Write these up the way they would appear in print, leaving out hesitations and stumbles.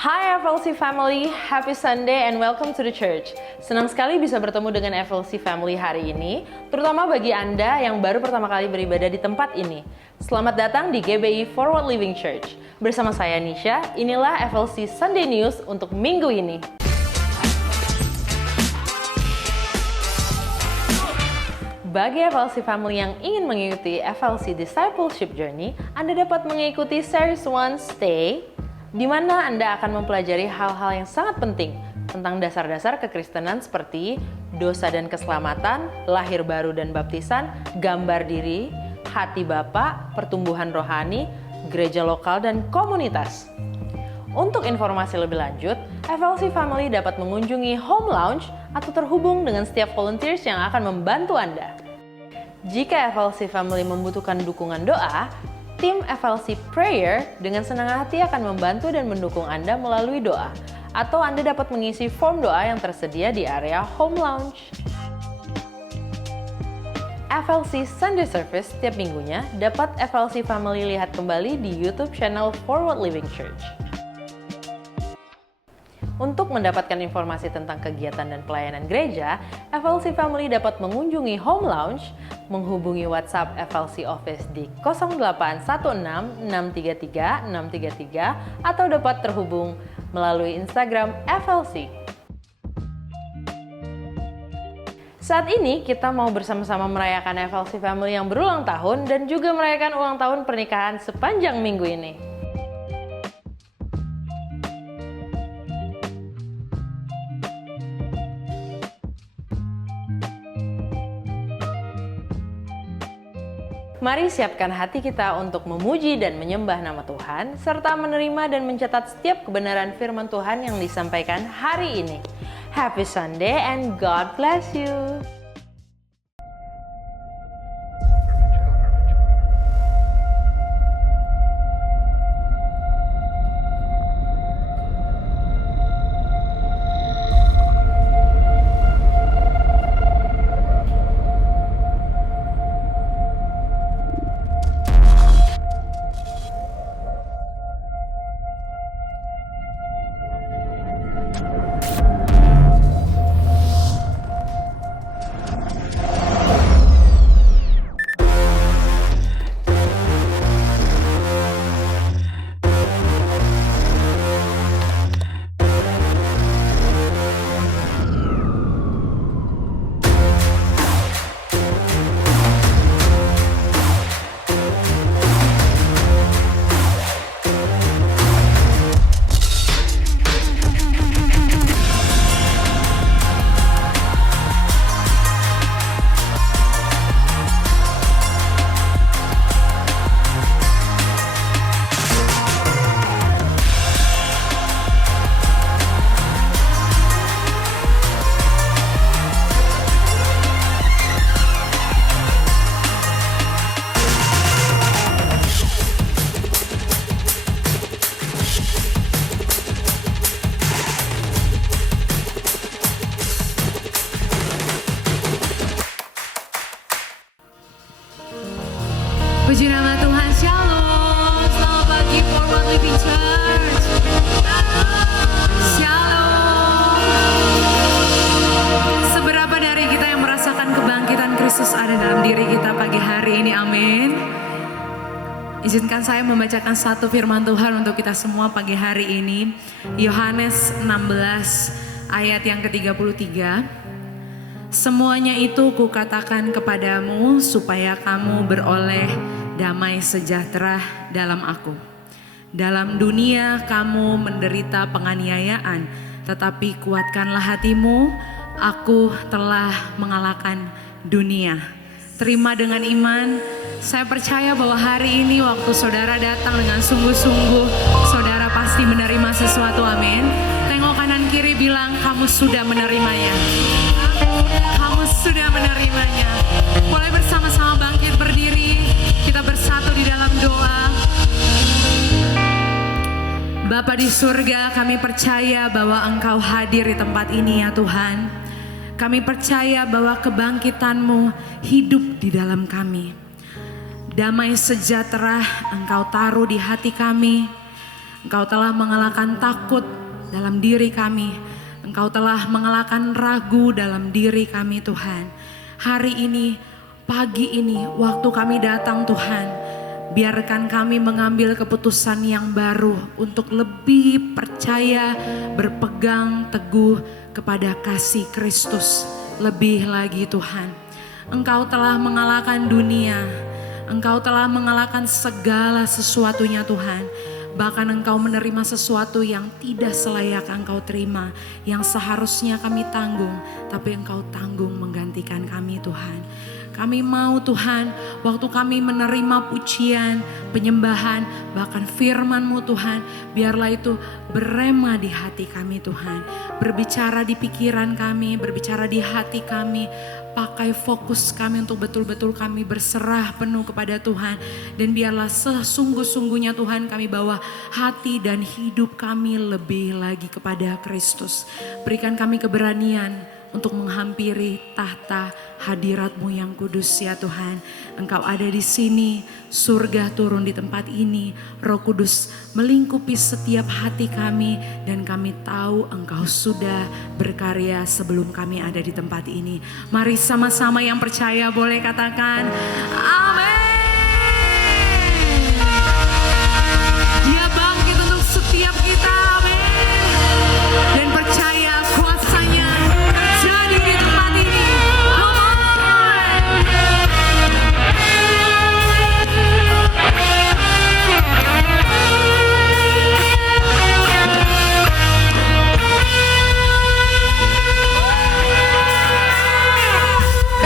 Hi FLC family, happy Sunday and welcome to the church. Senang sekali bisa bertemu dengan FLC family hari ini, terutama bagi Anda yang baru pertama kali beribadah di tempat ini. Selamat datang di GBI Forward Living Church. Bersama saya Nisha, inilah FLC Sunday News untuk minggu ini. Bagi FLC family yang ingin mengikuti FLC Discipleship Journey, Anda dapat mengikuti Series 1 Stay, di mana Anda akan mempelajari hal-hal yang sangat penting tentang dasar-dasar kekristenan seperti dosa dan keselamatan, lahir baru dan baptisan, gambar diri, hati Bapa, pertumbuhan rohani, gereja lokal, dan komunitas. Untuk informasi lebih lanjut, FLC Family dapat mengunjungi Home Lounge atau terhubung dengan setiap volunteers yang akan membantu Anda. Jika FLC Family membutuhkan dukungan doa, tim FLC Prayer dengan senang hati akan membantu dan mendukung Anda melalui doa, atau Anda dapat mengisi form doa yang tersedia di area Home Lounge. FLC Sunday Service setiap minggunya dapat FLC Family lihat kembali di YouTube channel Forward Living Church. Untuk mendapatkan informasi tentang kegiatan dan pelayanan gereja, FLC Family dapat mengunjungi Home Lounge, menghubungi WhatsApp FLC Office di 0816-633-633 atau dapat terhubung melalui Instagram FLC. Saat ini kita mau bersama-sama merayakan FLC Family yang berulang tahun dan juga merayakan ulang tahun pernikahan sepanjang minggu ini. Mari siapkan hati kita untuk memuji dan menyembah nama Tuhan, serta menerima dan mencatat setiap kebenaran firman Tuhan yang disampaikan hari ini. Happy Sunday and God bless you! Puji nama Tuhan, Shalom. Selamat pagi Forward Living Church. Shalom. Seberapa dari kita yang merasakan kebangkitan Kristus ada dalam diri kita pagi hari ini, amin. Izinkan saya membacakan satu firman Tuhan untuk kita semua pagi hari ini. Yohanes 16 ayat yang ke-33. Semuanya itu kukatakan kepadamu supaya kamu beroleh damai sejahtera dalam aku. Dalam dunia kamu menderita penganiayaan, tetapi kuatkanlah hatimu, aku telah mengalahkan dunia. Terima dengan iman, saya percaya bahwa hari ini waktu saudara datang dengan sungguh-sungguh, saudara pasti menerima sesuatu, amin. Tengok kanan kiri bilang kamu sudah menerimanya. Kamu sudah menerimanya. Boleh bersama-sama bangkit berdiri. Kita bersatu di dalam doa. Bapa di surga, kami percaya bahwa Engkau hadir di tempat ini ya Tuhan. Kami percaya bahwa kebangkitan-Mu hidup di dalam kami. Damai sejahtera Engkau taruh di hati kami. Engkau telah mengalahkan takut dalam diri kami. Engkau telah mengalahkan ragu dalam diri kami Tuhan. Hari ini, pagi ini, waktu kami datang Tuhan, biarkan kami mengambil keputusan yang baru untuk lebih percaya, berpegang teguh kepada kasih Kristus. Lebih lagi Tuhan, Engkau telah mengalahkan dunia, Engkau telah mengalahkan segala sesuatunya Tuhan. Bahkan Engkau menerima sesuatu yang tidak selayak Engkau terima, yang seharusnya kami tanggung, tapi Engkau tanggung menggantikan kami Tuhan. Kami mau Tuhan, waktu kami menerima pujian, penyembahan, bahkan firman-Mu Tuhan, biarlah itu berema di hati kami Tuhan. Berbicara di pikiran kami, berbicara di hati kami, pakai fokus kami untuk betul-betul kami berserah penuh kepada Tuhan. Dan biarlah sesungguh-sungguhnya Tuhan kami bawa hati dan hidup kami lebih lagi kepada Kristus. Berikan kami keberanian untuk menghampiri tahta hadirat-Mu yang kudus ya Tuhan. Engkau ada di sini, surga turun di tempat ini, Roh Kudus melingkupi setiap hati kami, dan kami tahu Engkau sudah berkarya sebelum kami ada di tempat ini. Mari sama-sama yang percaya boleh katakan amin. Dia bangkit untuk setiap kita, amin. Dan percaya kuasanya terjadi di tempat ini.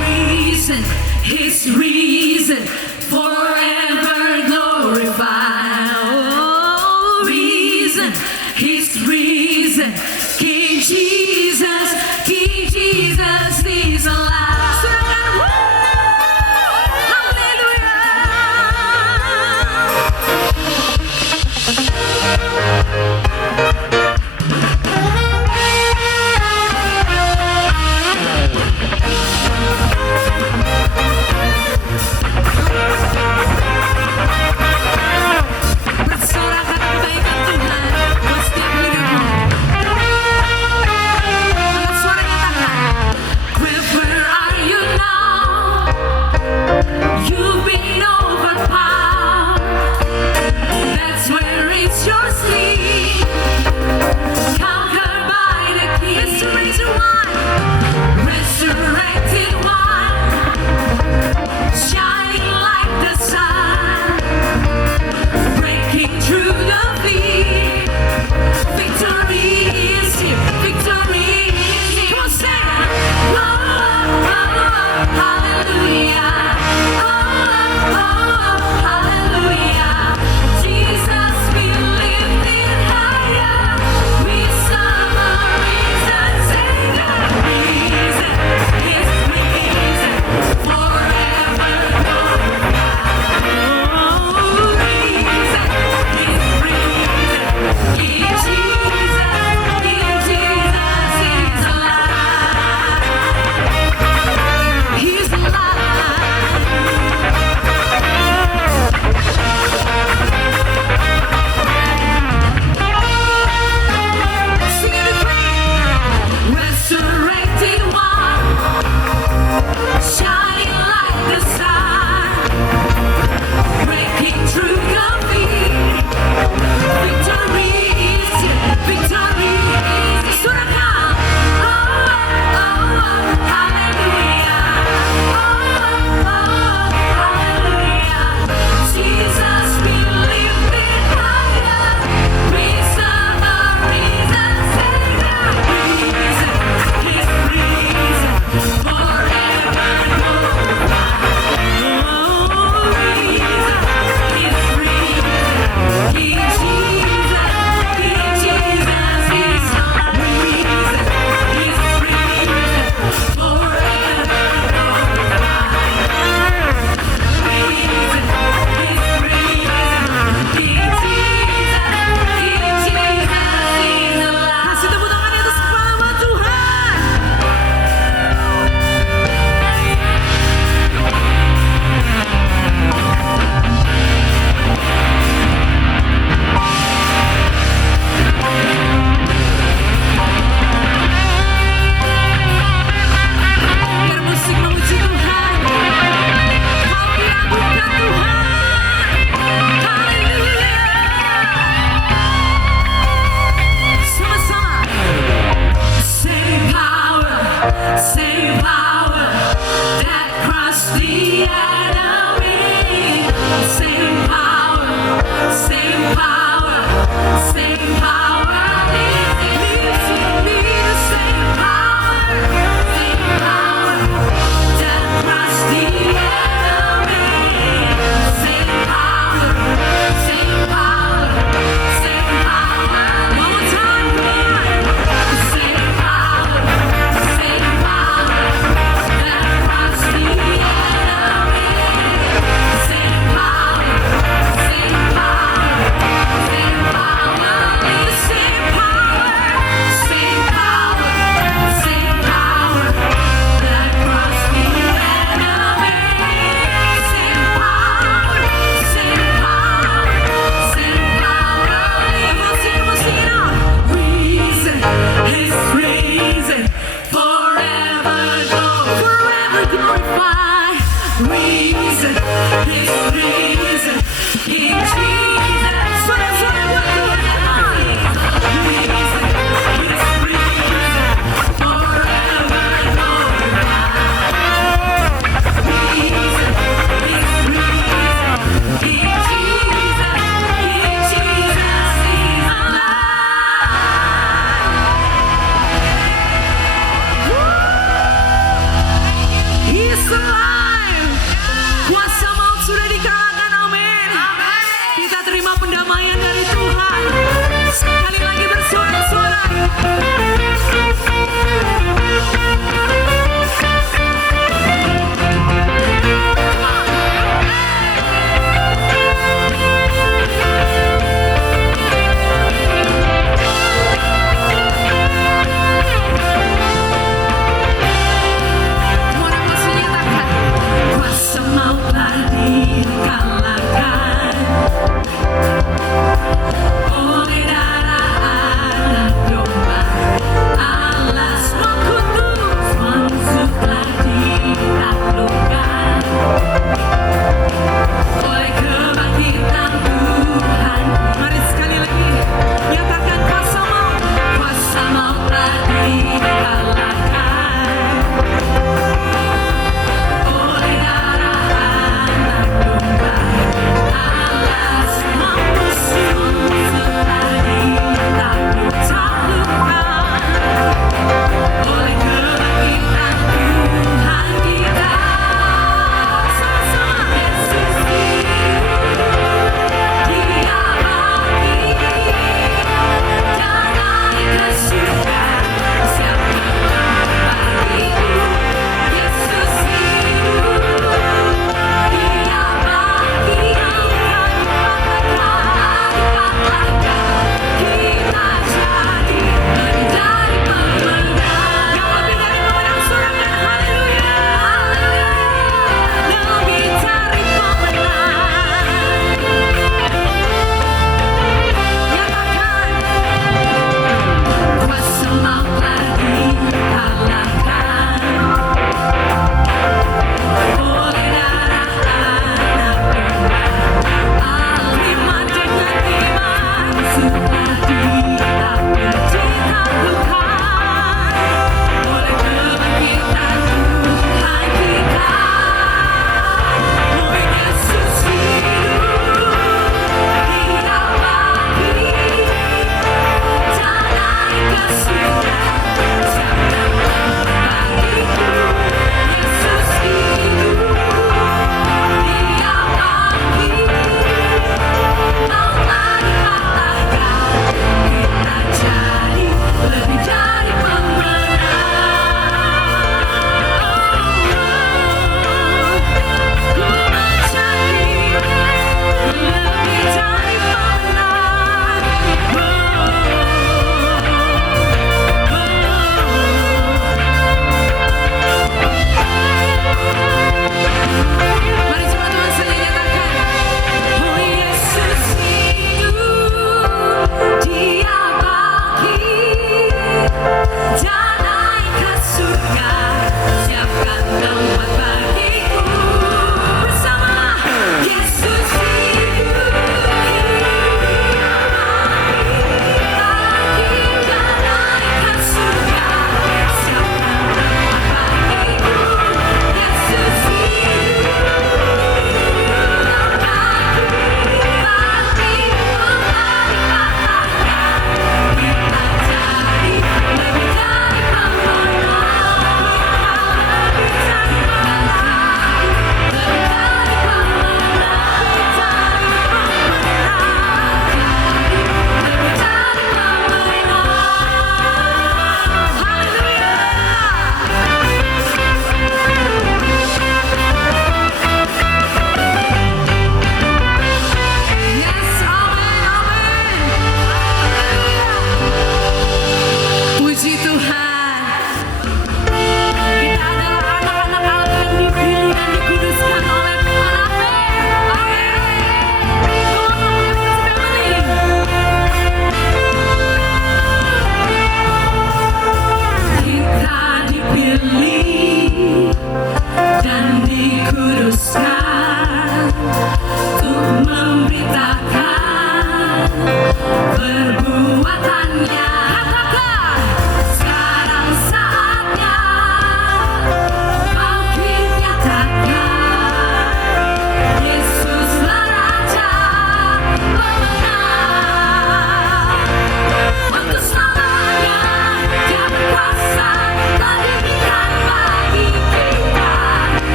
Reason, His reason, forever glorified. Oh, reason, His reason, King Jesus is alive. Silakan, haleluya. Bersorakkan kebaikan Tuhan buat setiap hidupmu. Angkat suara katakan, quiver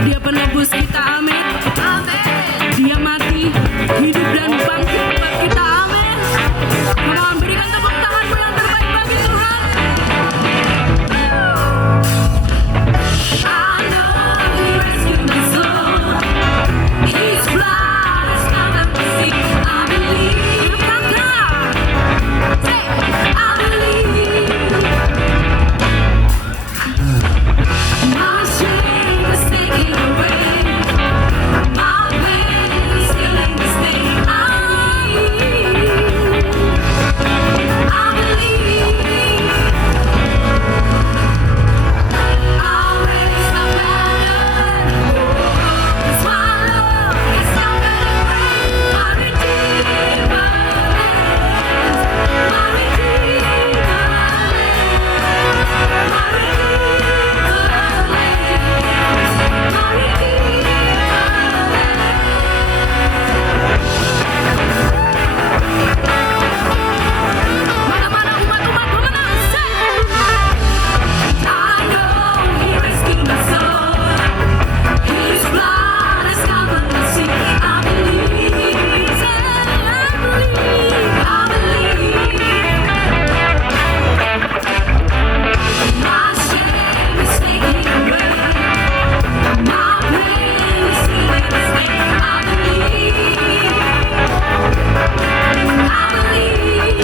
Dia penebus kita, amin. Dia mati, hidup dan bangkit buat kita, amin. Come on, berikan tepuk tanganmu yang terbaik bagi Tuhan. I know He rescued my soul. His blood has covered my sin. I believe, say, I believe. My shame is taken away. My pain is healing this day. I believe. I'll raise my banner. It's my love, it's not better friend. My Redeemer lives. My Redeemer lives. My Redeemer lives. My Mana-mana umat-umat pemenang, say. I know He rescued my soul. His blood has covered my sin. I believe, say, I believe, I believe. My shame is taken away. My pain is healing this day. I believe, I believe.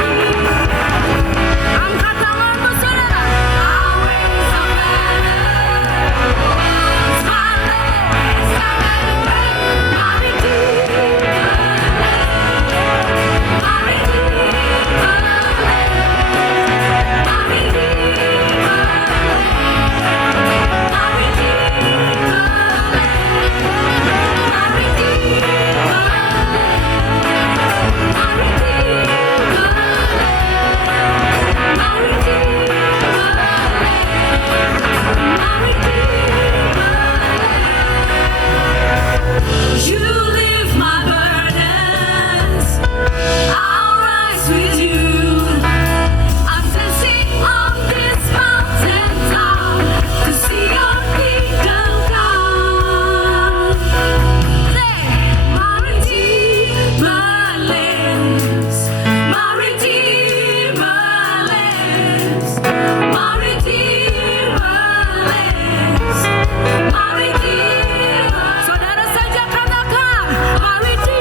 Angkat tanganmu, saudara. I'll raise a banner. It's my love, it's not better friend. My Redeemer lives. My Redeemer lives. My Redeemer lives. My Redeemer lives. My Redeemer lives. My You lift my burdens. I'll rise with you. I'm dancing on this mountain top to see your kingdom come. Say, my Redeemer lives. My Redeemer lives. My Redeemer lives. My Redeemer. Saudara saja katakan, my Redeemer.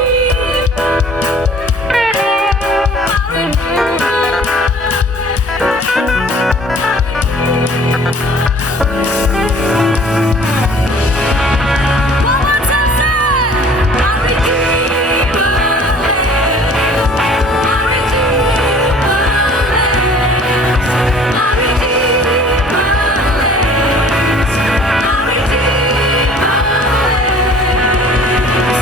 One more time, say, my Redeemer lives. My Redeemer lives. My Redeemer lives. My Redeemer lives.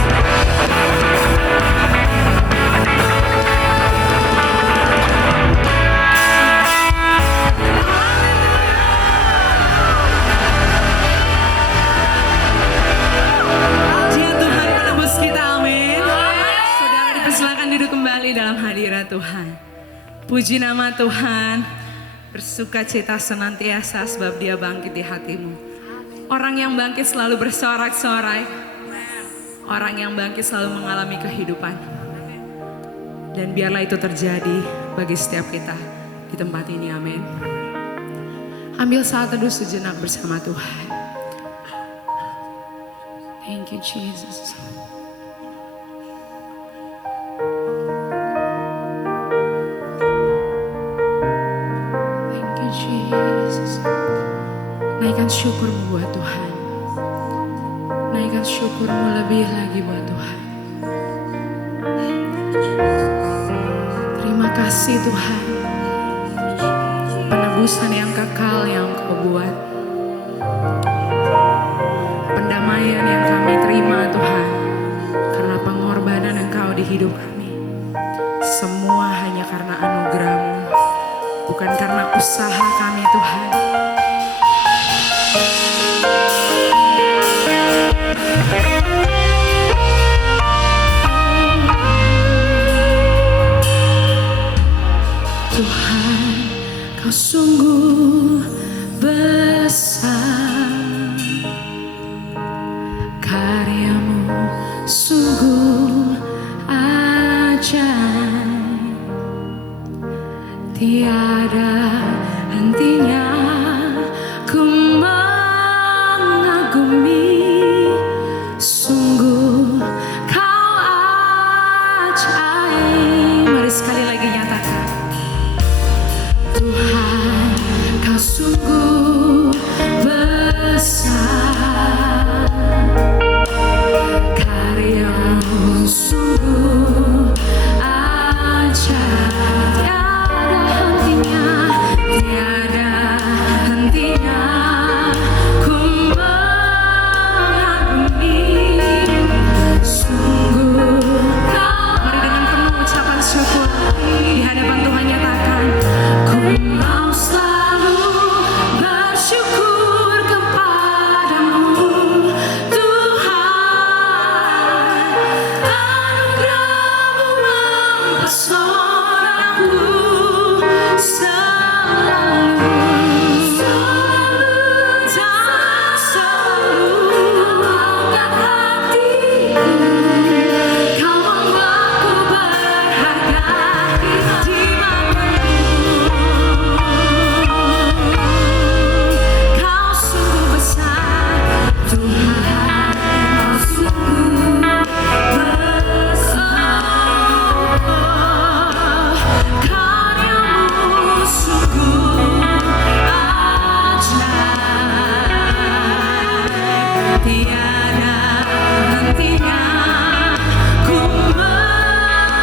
Dia Tuhan penebus kita, amin. Saudara dipersilakan duduk kembali dalam hadirat Tuhan. Puji nama Tuhan. Bersukacita senantiasa sebab Dia bangkit di hatimu. Orang yang bangkit selalu bersorak-sorai. Orang yang bangkit selalu mengalami kehidupan. Dan biarlah itu terjadi bagi setiap kita di tempat ini, amin. Ambil saat teduh sejenak bersama Tuhan. Thank you, Jesus. Thank you, Jesus. Naikkan syukurmu buat Tuhan. Naikkan syukurmu lebih lagi buat Tuhan. Terima kasih Tuhan. Penebusan yang kekal yang Kau buat. Pendamaian yang kami terima Tuhan. Karena pengorbanan Engkau di hidup kami. Semua hanya karena anugerah-Mu. Bukan karena usaha kami Tuhan. Tuhan, Kau sungguh besar. selalu bersyukur kepadamu Tuhan, anugerah-Mu mempesonaku selalu dan selalu mengangkat hatiku. Kau membuatku berharga di matamu. Kau sungguh besar Tuhan, Kau sungguh besar. Karya-Mu sungguh ajaib, tiada hentinya ku mengagumi.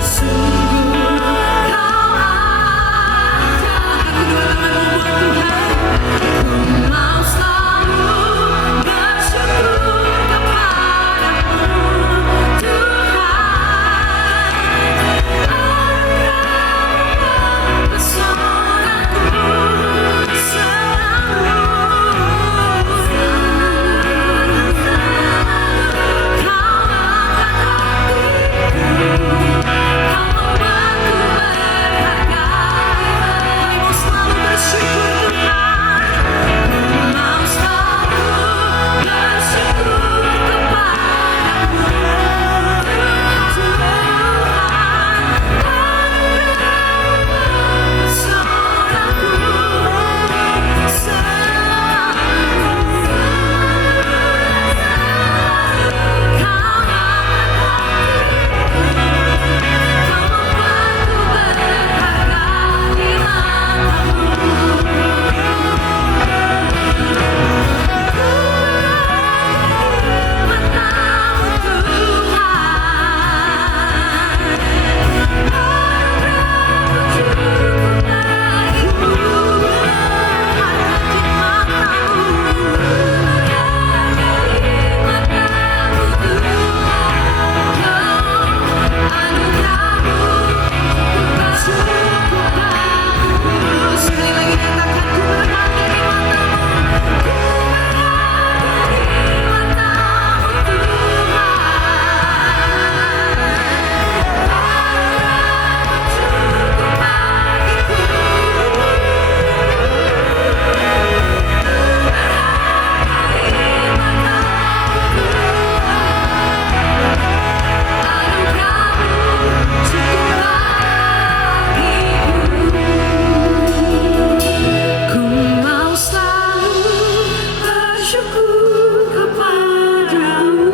Sungguh Kau ajaib. Kedua tanganmu buat Tuhan. Ku mau selalu bersyukur kepadamu Tuhan, anugerah-Mu mempesonaku selalu. Kau angkat hatiku, Kau membuatku berharga. Kami mau selalu bersyukur Tuhan. Ku mau selalu bersyukur kepadamu Tuhan, anugerah-Mu mempesonaku selalu. Kau mau selalu bersyukur kepadamu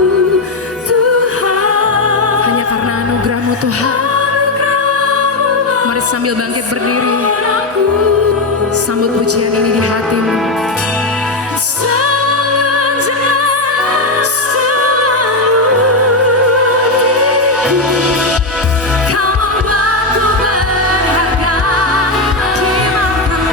Tuhan. Hanya karena anugerah-Mu Tuhan. Mari sambil bangkit berdiri, sambut pujian ini di hatimu. Kau membuatku berharga di matamu.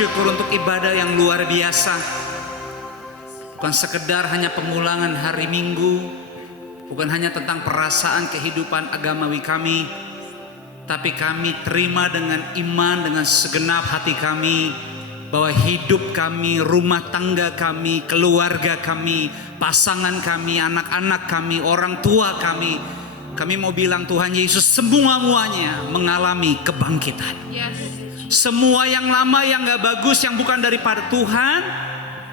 bersyukur untuk ibadah yang luar biasa. Bukan sekedar hanya pengulangan hari Minggu, bukan hanya tentang perasaan kehidupan agamawi kami, tapi kami terima dengan iman, dengan segenap hati kami, bahwa hidup kami, rumah tangga kami, keluarga kami, pasangan kami, anak-anak kami, orang tua kami mau bilang Tuhan Yesus semua-muanya mengalami kebangkitan. Semua yang lama, yang gak bagus, yang bukan daripada Tuhan,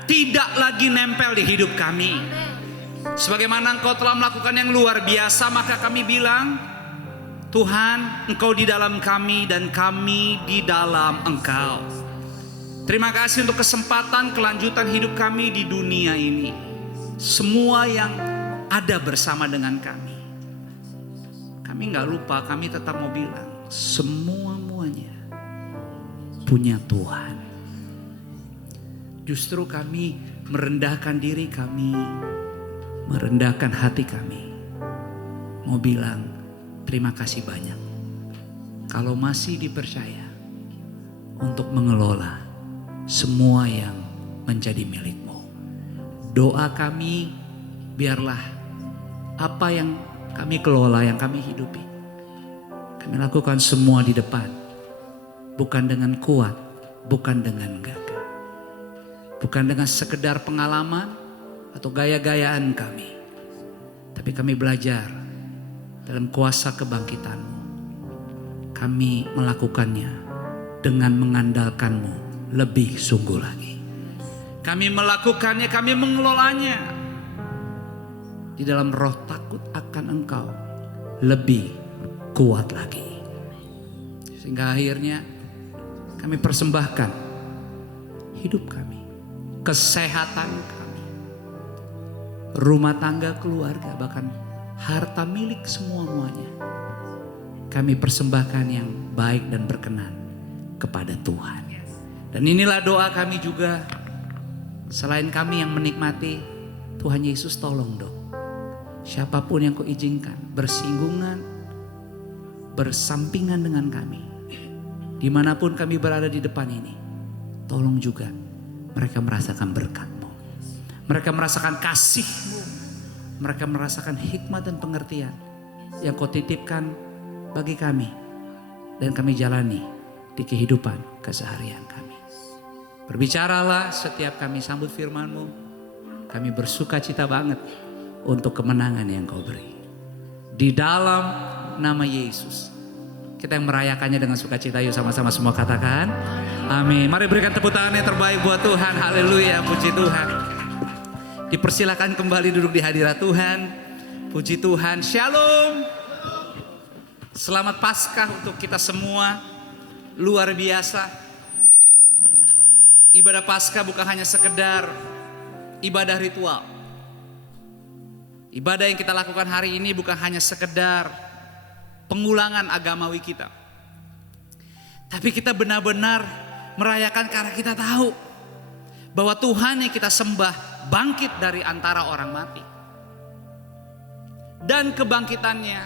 tidak lagi nempel di hidup kami. Sebagaimana Engkau telah melakukan yang luar biasa, maka kami bilang, Tuhan, Engkau di dalam kami dan kami di dalam Engkau. Terima kasih untuk kesempatan kelanjutan hidup kami di dunia ini. Semua yang ada bersama dengan kami. Kami gak lupa, kami tetap mau bilang, semua-muanya punya Tuhan. Justru kami merendahkan diri kami, merendahkan hati kami, mau bilang terima kasih banyak kalau masih dipercaya untuk mengelola semua yang menjadi milik-Mu. Doa kami, biarlah apa yang kami kelola, yang kami hidupi, kami lakukan semua di depan, bukan dengan kuat, bukan dengan gagah, bukan dengan sekedar pengalaman atau gaya-gayaan kami, tapi kami belajar dalam kuasa kebangkitan-Mu. Kami melakukannya dengan mengandalkan-Mu lebih sungguh lagi. Kami melakukannya, kami mengelolanya di dalam roh takut akan Engkau lebih kuat lagi. Sehingga akhirnya kami persembahkan hidup kami, kesehatan kami, rumah tangga, keluarga, bahkan harta milik semua-muanya. Kami persembahkan yang baik dan berkenan kepada Tuhan. Dan inilah doa kami juga. Selain kami yang menikmati, Tuhan Yesus tolong dong. Siapapun yang Kau izinkan bersinggungan, bersampingan dengan kami, dimanapun kami berada di depan ini, tolong juga mereka merasakan berkat-Mu. Mereka merasakan kasih-Mu. Mereka merasakan hikmat dan pengertian yang Kau titipkan bagi kami, dan kami jalani di kehidupan keseharian kami. Berbicaralah setiap kami sambut firman-Mu. Kami bersuka cita banget untuk kemenangan yang Kau beri. Di dalam nama Yesus kita yang merayakannya dengan sukacita. Yuk sama-sama semua katakan amin. Mari berikan tepuk tangan yang terbaik buat Tuhan. Haleluya, puji Tuhan. Dipersilakan kembali duduk di hadirat Tuhan. Puji Tuhan. Shalom. Selamat Paskah untuk kita semua. Luar biasa. Ibadah Paskah bukan hanya sekedar ibadah ritual. Ibadah yang kita lakukan hari ini bukan hanya sekedar pengulangan agamawi kita. Tapi kita benar-benar merayakan karena kita tahu bahwa Tuhan yang kita sembah bangkit dari antara orang mati. Dan kebangkitannya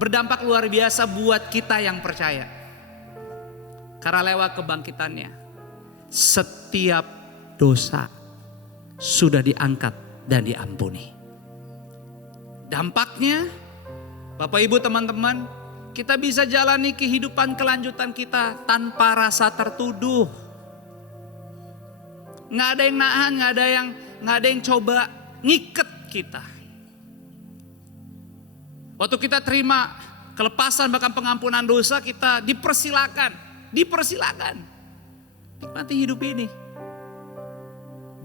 berdampak luar biasa buat kita yang percaya. Karena lewat kebangkitannya setiap dosa sudah diangkat dan diampuni. Dampaknya, Bapak Ibu teman-teman, kita bisa jalani kehidupan kelanjutan kita tanpa rasa tertuduh. Nggak ada yang nahan, nggak ada yang coba ngiket kita. Waktu kita terima kelepasan bahkan pengampunan dosa, kita dipersilakan. Nikmati hidup ini.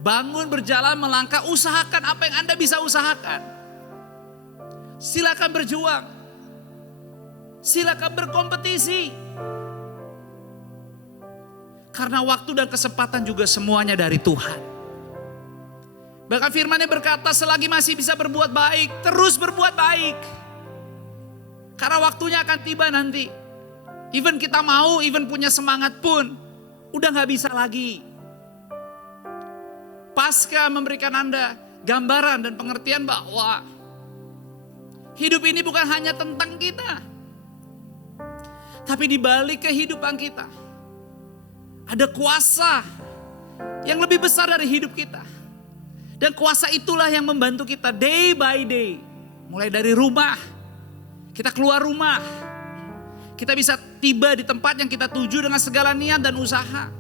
Bangun, berjalan, melangkah, usahakan apa yang Anda bisa usahakan. Silakan berjuang. Silakan berkompetisi. Karena waktu dan kesempatan juga semuanya dari Tuhan. Bahkan firman-Nya berkata, selagi masih bisa berbuat baik, terus berbuat baik. Karena waktunya akan tiba nanti. Even kita mau, even punya semangat pun, udah gak bisa lagi. Paskah memberikan Anda gambaran dan pengertian bahwa hidup ini bukan hanya tentang kita. Tapi di balik kehidupan kita, Ada kuasa yang lebih besar dari hidup kita. Dan kuasa itulah yang membantu kita day by day. Mulai dari rumah, kita keluar rumah. Kita bisa tiba di tempat yang kita tuju dengan segala niat dan usaha.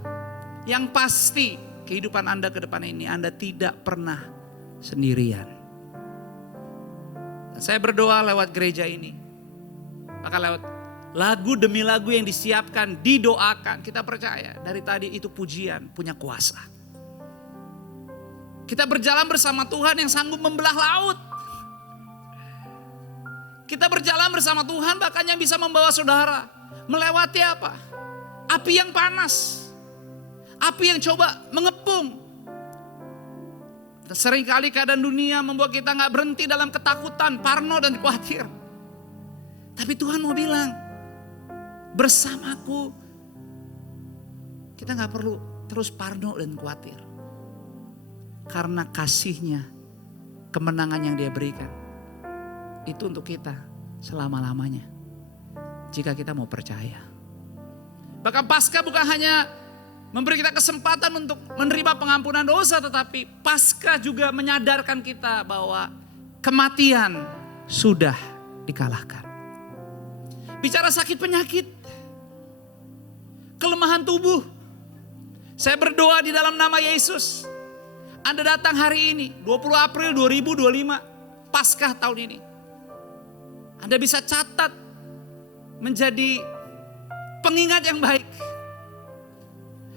Yang pasti kehidupan Anda ke depan ini, Anda tidak pernah sendirian. Dan saya berdoa lewat gereja ini. Maka lewat lagu demi lagu yang disiapkan, didoakan. Kita percaya dari tadi itu pujian punya kuasa. Kita berjalan bersama Tuhan yang sanggup membelah laut. Kita berjalan bersama Tuhan bahkan yang bisa membawa saudara melewati apa? Api yang panas. Api yang coba mengepung. Seringkali keadaan dunia membuat kita gak berhenti dalam ketakutan, parno dan khawatir. Tapi Tuhan mau bilang, bersamaku kita gak perlu terus parno dan khawatir. Karena kasihnya, kemenangan yang dia berikan, itu untuk kita selama-lamanya. Jika kita mau percaya. Bahkan Paskah bukan hanya memberi kita kesempatan untuk menerima pengampunan dosa, tetapi Paskah juga menyadarkan kita bahwa kematian sudah dikalahkan. Bicara sakit penyakit, kelemahan tubuh. Saya berdoa di dalam nama Yesus. Anda datang hari ini, 20 April 2025, Paskah tahun ini. Anda bisa catat menjadi pengingat yang baik.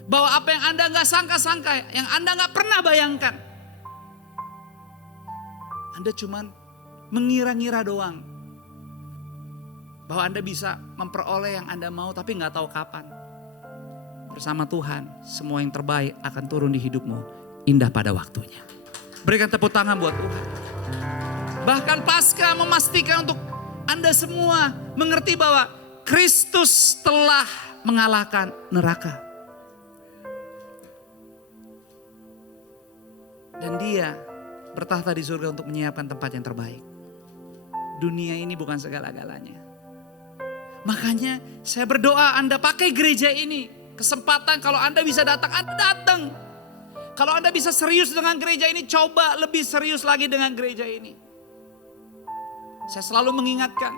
Bahwa apa yang Anda gak sangka-sangka, yang Anda gak pernah bayangkan. Anda cuman mengira-ngira doang. Bahwa Anda bisa memperoleh yang Anda mau tapi gak tahu kapan. Bersama Tuhan, semua yang terbaik akan turun di hidupmu. Indah pada waktunya. Berikan tepuk tangan buat Tuhan. Bahkan Paskah memastikan untuk Anda semua mengerti bahwa Kristus telah mengalahkan neraka. Dan dia bertahta di surga untuk menyiapkan tempat yang terbaik. Dunia ini bukan segala-galanya. Makanya saya berdoa Anda pakai gereja ini. Kesempatan kalau Anda bisa datang, Anda datang. Kalau Anda bisa serius dengan gereja ini, coba lebih serius lagi dengan gereja ini. Saya selalu mengingatkan,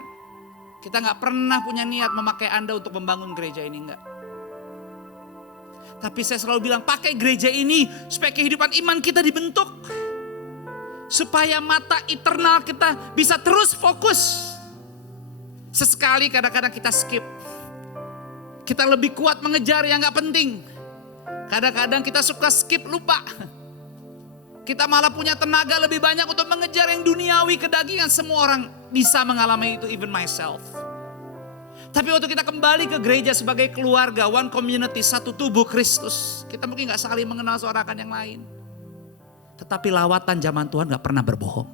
kita gak pernah punya niat memakai Anda untuk membangun gereja ini, enggak. Tapi saya selalu bilang, pakai gereja ini supaya kehidupan iman kita dibentuk. Supaya mata eternal kita bisa terus fokus. Sesekali kadang-kadang kita skip. Kita lebih kuat mengejar yang gak penting. Kadang-kadang kita suka skip, lupa. Kita malah punya tenaga lebih banyak untuk mengejar yang duniawi, kedagingan. Semua orang bisa mengalami itu, even myself. Tapi waktu kita kembali ke gereja sebagai keluarga, one community, satu tubuh Kristus. Kita mungkin gak saling mengenal seorang akan yang lain. Tetapi lawatan zaman Tuhan gak pernah berbohong.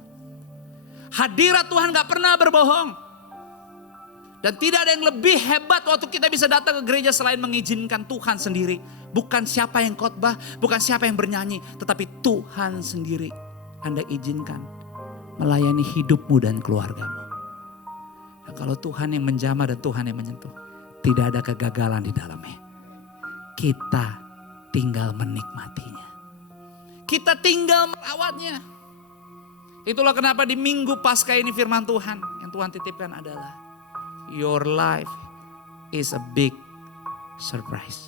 Hadirat Tuhan gak pernah berbohong. Dan tidak ada yang lebih hebat waktu kita bisa datang ke gereja selain mengizinkan Tuhan sendiri. Bukan siapa yang khotbah, bukan siapa yang bernyanyi, tetapi Tuhan sendiri Anda izinkan melayani hidupmu dan keluargamu. Dan kalau Tuhan yang menjamah dan Tuhan yang menyentuh, tidak ada kegagalan di dalamnya. Kita tinggal menikmatinya. Kita tinggal merawatnya. Itulah kenapa di Minggu Paskah ini firman Tuhan yang Tuhan titipkan adalah, your life is a big surprise.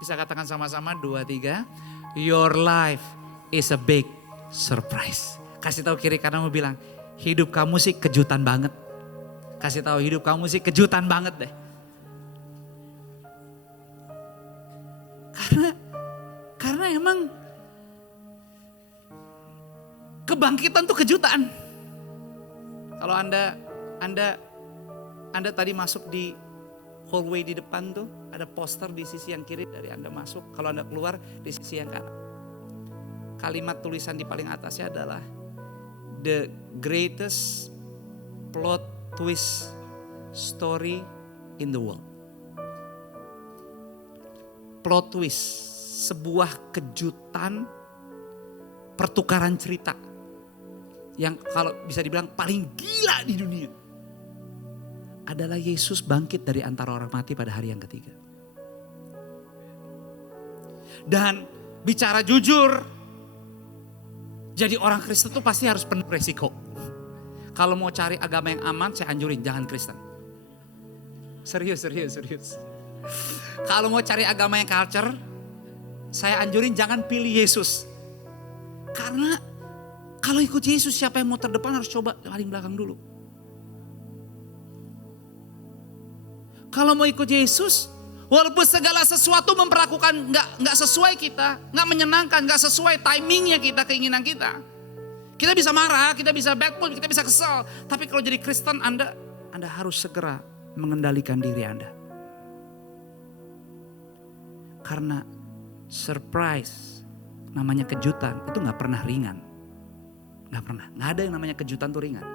Bisa katakan sama-sama 2, 3. Your life is a big surprise. Kasih tahu kiri kananmu, bilang, hidup kamu sih kejutan banget. Kasih tahu, hidup kamu sih kejutan banget deh. Karena emang kebangkitan tuh kejutan. Kalau Anda tadi masuk di hallway di depan tuh, ada poster di sisi yang kiri dari Anda masuk. Kalau Anda keluar di sisi yang kanan. Kalimat tulisan di paling atasnya adalah the greatest plot twist story in the world. Plot twist, sebuah kejutan pertukaran cerita yang kalau bisa dibilang paling gila di dunia adalah Yesus bangkit dari antara orang mati pada hari yang ketiga. dan bicara jujur. Jadi orang Kristen tuh pasti harus penuh resiko. Kalau mau cari agama yang aman, saya anjurin jangan Kristen. Serius. Kalau mau cari agama yang culture, saya anjurin jangan pilih Yesus. Karena kalau ikut Yesus, siapa yang mau terdepan harus coba paling belakang dulu. Kalau mau ikut Yesus, walaupun segala sesuatu memperlakukan nggak sesuai kita, nggak menyenangkan, nggak sesuai timingnya kita, keinginan kita. Kita bisa marah, kita bisa bad mood, kita bisa kesal. Tapi kalau jadi Kristen, Anda harus segera mengendalikan diri Anda. Karena surprise, namanya kejutan, itu gak pernah ringan. Gak pernah, gak ada yang namanya kejutan tuh ringan.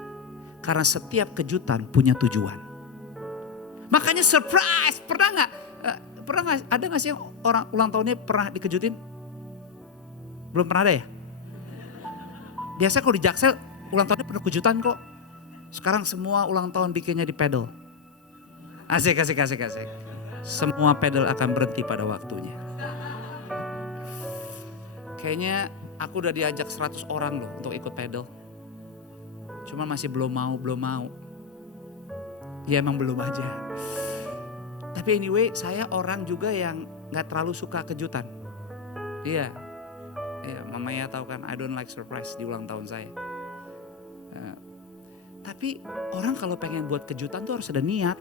Karena setiap kejutan punya tujuan. Makanya surprise, pernah gak, ada gak sih orang ulang tahunnya pernah dikejutin? Belum pernah ada ya? Biasanya kalau di Jaksel, ulang tahunnya penuh kejutan kok. Sekarang semua ulang tahun bikinnya di pedal. Asik. Semua pedal akan berhenti pada waktunya. Kayaknya aku udah diajak 100 orang loh untuk ikut pedal. Cuma masih belum mau. Ya emang belum aja. Tapi anyway, saya orang juga yang gak terlalu suka kejutan. Iya, Mama ya tahu kan, I don't like surprise di ulang tahun saya. Tapi orang kalau pengen buat kejutan tuh harus ada niat.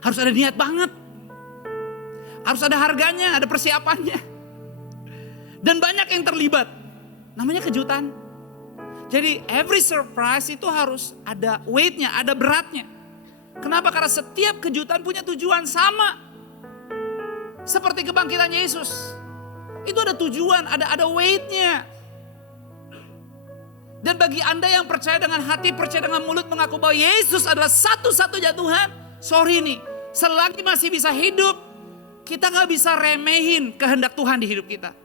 Harus ada niat banget. Harus ada harganya, ada persiapannya. Dan banyak yang terlibat. Namanya kejutan. Jadi every surprise itu harus ada weightnya, ada beratnya. Kenapa? Karena setiap kejutan punya tujuan sama. Seperti kebangkitan Yesus. Itu ada tujuan, ada weightnya. Dan bagi Anda yang percaya dengan hati, percaya dengan mulut, mengaku bahwa Yesus adalah satu-satunya Tuhan. Sorry nih, selagi masih bisa hidup, kita gak bisa remehin kehendak Tuhan di hidup kita.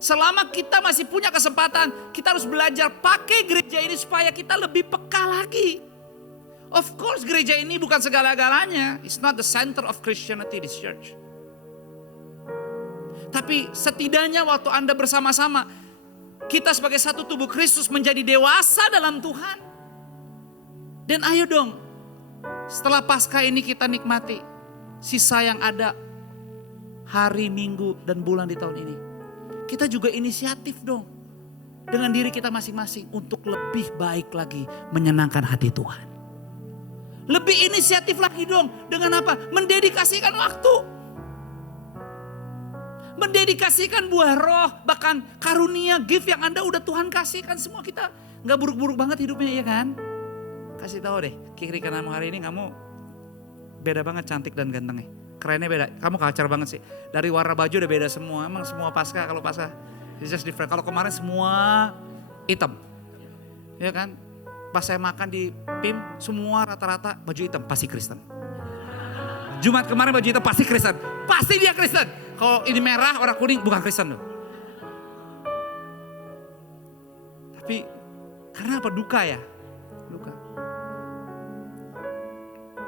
Selama kita masih punya kesempatan, kita harus belajar pakai gereja ini supaya kita lebih peka lagi. Of course gereja ini bukan segala-galanya. It's not the center of Christianity, this church. Tapi setidaknya waktu Anda bersama-sama, kita sebagai satu tubuh Kristus menjadi dewasa dalam Tuhan. Dan ayo dong, setelah Paskah ini kita nikmati sisa yang ada hari, minggu, dan bulan di tahun ini. Kita juga inisiatif dong dengan diri kita masing-masing untuk lebih baik lagi menyenangkan hati Tuhan. Lebih inisiatif lagi dong dengan apa? Mendedikasikan waktu. Mendedikasikan buah roh, bahkan karunia, gift yang Anda udah Tuhan kasihkan semua kita. Gak buruk-buruk banget hidupnya ya kan? Kasih tahu deh, kiri kanan hari ini kamu beda banget cantik dan gantengnya. Kerennya beda, kamu culture banget sih. Dari warna baju udah beda semua, emang semua Paskah, kalau Paskah it's just different. Kalau kemarin semua hitam, ya kan? Pas saya makan di PIM, semua rata-rata baju hitam, pasti Kristen. Jumat kemarin baju hitam, pasti Kristen. Pasti dia Kristen. Kalau ini merah, orang kuning, bukan Kristen loh. Tapi karena apa? Duka ya? Duka.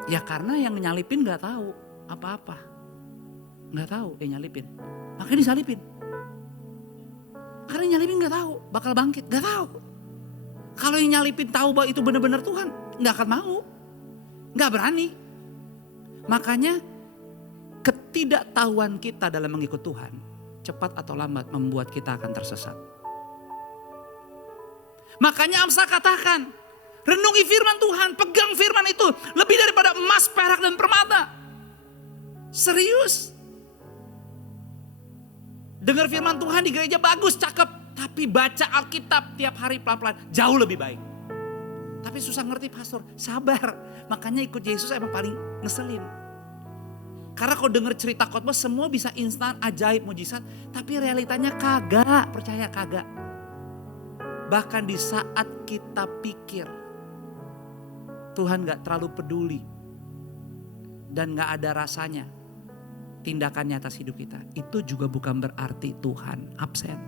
Ya karena yang nyalipin gak tahu apa-apa. Gak tahu yang nyalipin. Makanya disalipin. Karena yang nyalipin gak tahu, bakal bangkit, gak tahu. Kalau yang nyalipin tahu bahwa itu benar-benar Tuhan, gak akan mau. Gak berani. Makanya ketidaktahuan kita dalam mengikut Tuhan, cepat atau lambat membuat kita akan tersesat. Makanya Amsal katakan, renungi firman Tuhan, pegang firman itu lebih daripada emas, perak, dan permata. Serius. Dengar firman Tuhan di gereja bagus, cakep. Tapi baca Alkitab tiap hari pelan-pelan jauh lebih baik. Tapi susah ngerti pastor, sabar. Makanya ikut Yesus emang paling ngeselin. Karena kalau denger cerita khotbah semua bisa instan, ajaib, mujizat. Tapi realitanya kagak, percaya kagak. Bahkan di saat kita pikir Tuhan gak terlalu peduli dan gak ada rasanya tindakannya atas hidup kita, itu juga bukan berarti Tuhan absen.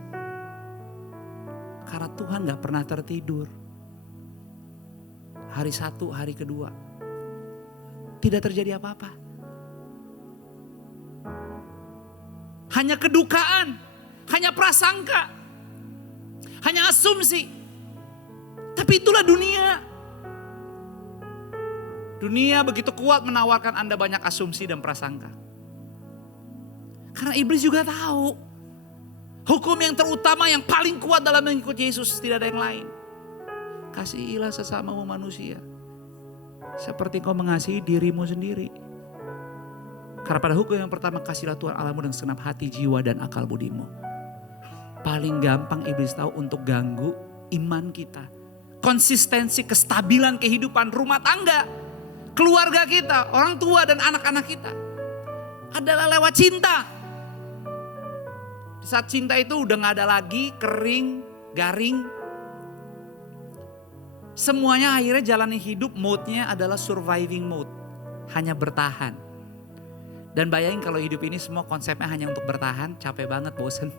Karena Tuhan gak pernah tertidur. Hari satu, hari kedua tidak terjadi apa-apa. hanya kedukaan, hanya prasangka, hanya asumsi. Tapi itulah dunia. Dunia begitu kuat menawarkan Anda banyak asumsi dan prasangka. Karena iblis juga tahu hukum yang terutama yang paling kuat dalam mengikuti Yesus tidak ada yang lain. Kasihilah sesamamu manusia seperti kau mengasihi dirimu sendiri. Karena pada hukum yang pertama, kasihlah Tuhan Allahmu dengan segenap hati, jiwa dan akal budimu. Paling gampang iblis tahu untuk ganggu iman kita. Konsistensi, kestabilan kehidupan rumah tangga, keluarga kita, orang tua dan anak-anak kita adalah lewat cinta. Di saat cinta itu udah gak ada lagi kering, garing. Semuanya akhirnya jalani hidup mode-nya adalah surviving mode. Hanya bertahan. Dan bayangin kalau hidup ini semua konsepnya hanya untuk bertahan, capek banget, bosen.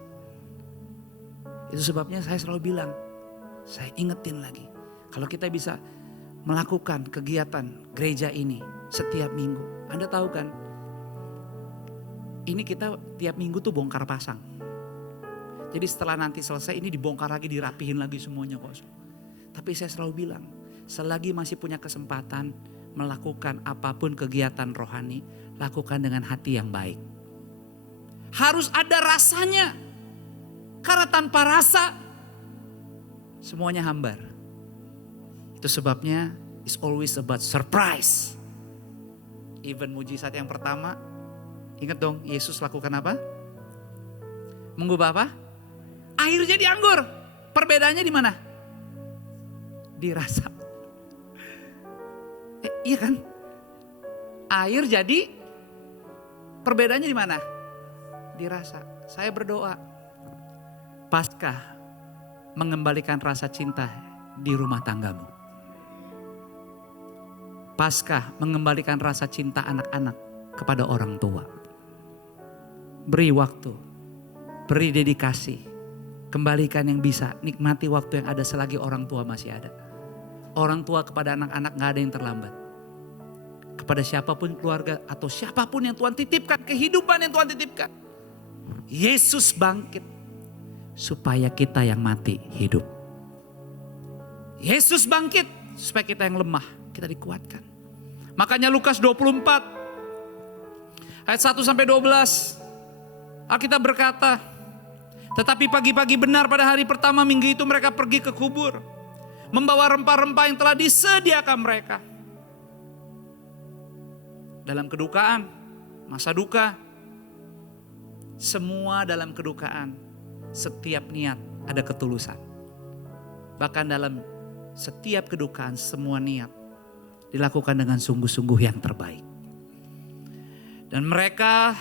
Itu sebabnya saya selalu bilang, saya ingetin lagi. Kalau kita bisa melakukan kegiatan gereja ini setiap minggu. Anda tahu kan, ini kita tiap minggu tuh bongkar pasang. Jadi setelah nanti selesai ini dibongkar lagi, dirapihin lagi semuanya kok. Tapi saya selalu bilang, selagi masih punya kesempatan melakukan apapun kegiatan rohani, lakukan dengan hati yang baik. Harus ada rasanya. Karena tanpa rasa, semuanya hambar. Itu sebabnya it's always about surprise. Even mujizat yang pertama, ingat dong Yesus lakukan apa? Mengubah apa? Air jadi anggur. Perbedaannya di mana? Dirasa. Iya kan? Air jadi, perbedaannya di mana? Dirasa. Saya berdoa, Paskah mengembalikan rasa cinta di rumah tanggamu. Paskah mengembalikan rasa cinta anak-anak kepada orang tua. Beri waktu, beri dedikasi, kembalikan yang bisa, nikmati waktu yang ada selagi orang tua masih ada. Orang tua kepada anak-anak gak ada yang terlambat. Kepada siapapun keluarga atau siapapun yang Tuhan titipkan, kehidupan yang Tuhan titipkan. Yesus bangkit supaya kita yang mati hidup. Yesus bangkit supaya kita yang lemah, kita dikuatkan. Makanya Lukas 24 ayat 1 sampai 12. Alkitab berkata, tetapi pagi-pagi benar pada hari pertama minggu itu mereka pergi ke kubur, membawa rempah-rempah yang telah disediakan mereka. Dalam kedukaan, masa duka, semua dalam kedukaan, setiap niat ada ketulusan. Bahkan dalam setiap kedukaan, semua niat dilakukan dengan sungguh-sungguh yang terbaik. Dan mereka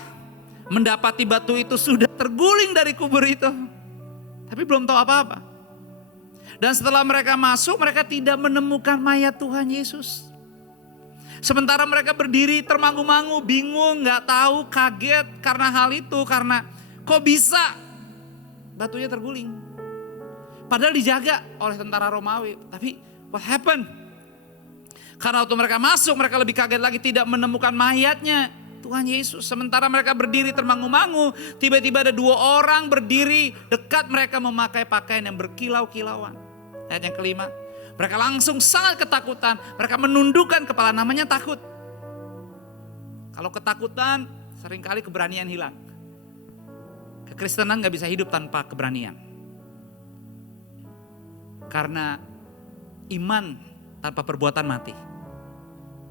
mendapati batu itu sudah terguling dari kubur itu. Tapi belum tahu apa-apa. Dan setelah mereka masuk, mereka tidak menemukan mayat Tuhan Yesus. Sementara mereka berdiri termangu-mangu, bingung, gak tahu, kaget karena hal itu. Karena kok bisa batunya terguling. Padahal dijaga oleh tentara Romawi. Tapi what happened? Karena waktu mereka masuk, mereka lebih kaget lagi tidak menemukan mayatnya Tuhan Yesus. Sementara mereka berdiri termangu-mangu, tiba-tiba ada 2 orang berdiri dekat mereka memakai pakaian yang berkilau-kilauan. Ayat yang kelima, mereka langsung sangat ketakutan. Mereka menundukkan kepala, namanya takut. Kalau ketakutan, seringkali keberanian hilang. Kekristenan gak bisa hidup tanpa keberanian. Karena iman tanpa perbuatan mati.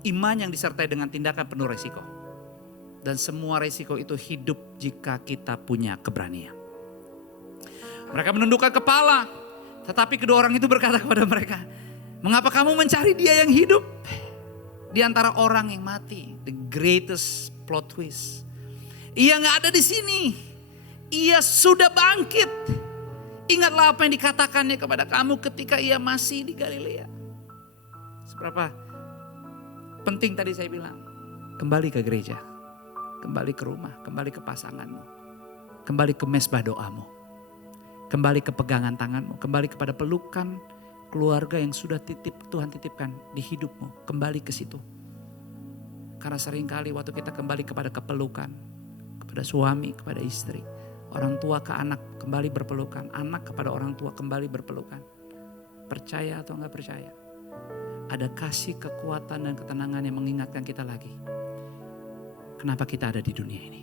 Iman yang disertai dengan tindakan penuh resiko. Dan semua resiko itu hidup jika kita punya keberanian. Mereka menundukkan kepala. Tetapi kedua orang itu berkata kepada mereka, mengapa kamu mencari dia yang hidup di antara orang yang mati? The greatest plot twist. Ia gak ada di sini. Ia sudah bangkit. Ingatlah apa yang dikatakannya kepada kamu ketika ia masih di Galilea. Seberapa penting tadi saya bilang. Kembali ke gereja. Kembali ke rumah. Kembali ke pasanganmu. Kembali ke mesbah doamu. Kembali ke pegangan tanganmu, kembali kepada pelukan keluarga yang sudah Tuhan titipkan di hidupmu. Kembali ke situ. Karena seringkali waktu kita kembali kepada kepelukan, kepada suami, kepada istri. Orang tua ke anak kembali berpelukan. Anak kepada orang tua kembali berpelukan. Percaya atau enggak percaya. Ada kasih, kekuatan dan ketenangan yang mengingatkan kita lagi. Kenapa kita ada di dunia ini.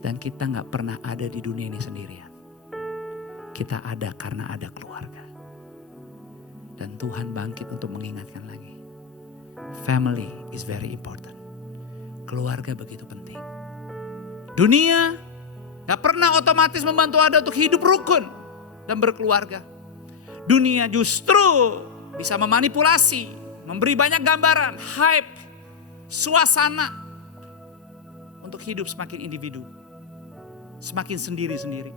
Dan kita enggak pernah ada di dunia ini sendirian. Kita ada karena ada keluarga. Dan Tuhan bangkit untuk mengingatkan lagi. Family is very important. Keluarga begitu penting. Dunia gak pernah otomatis membantu Anda untuk hidup rukun dan berkeluarga. Dunia justru bisa memanipulasi, memberi banyak gambaran, hype, suasana untuk hidup semakin individu, semakin sendiri-sendiri.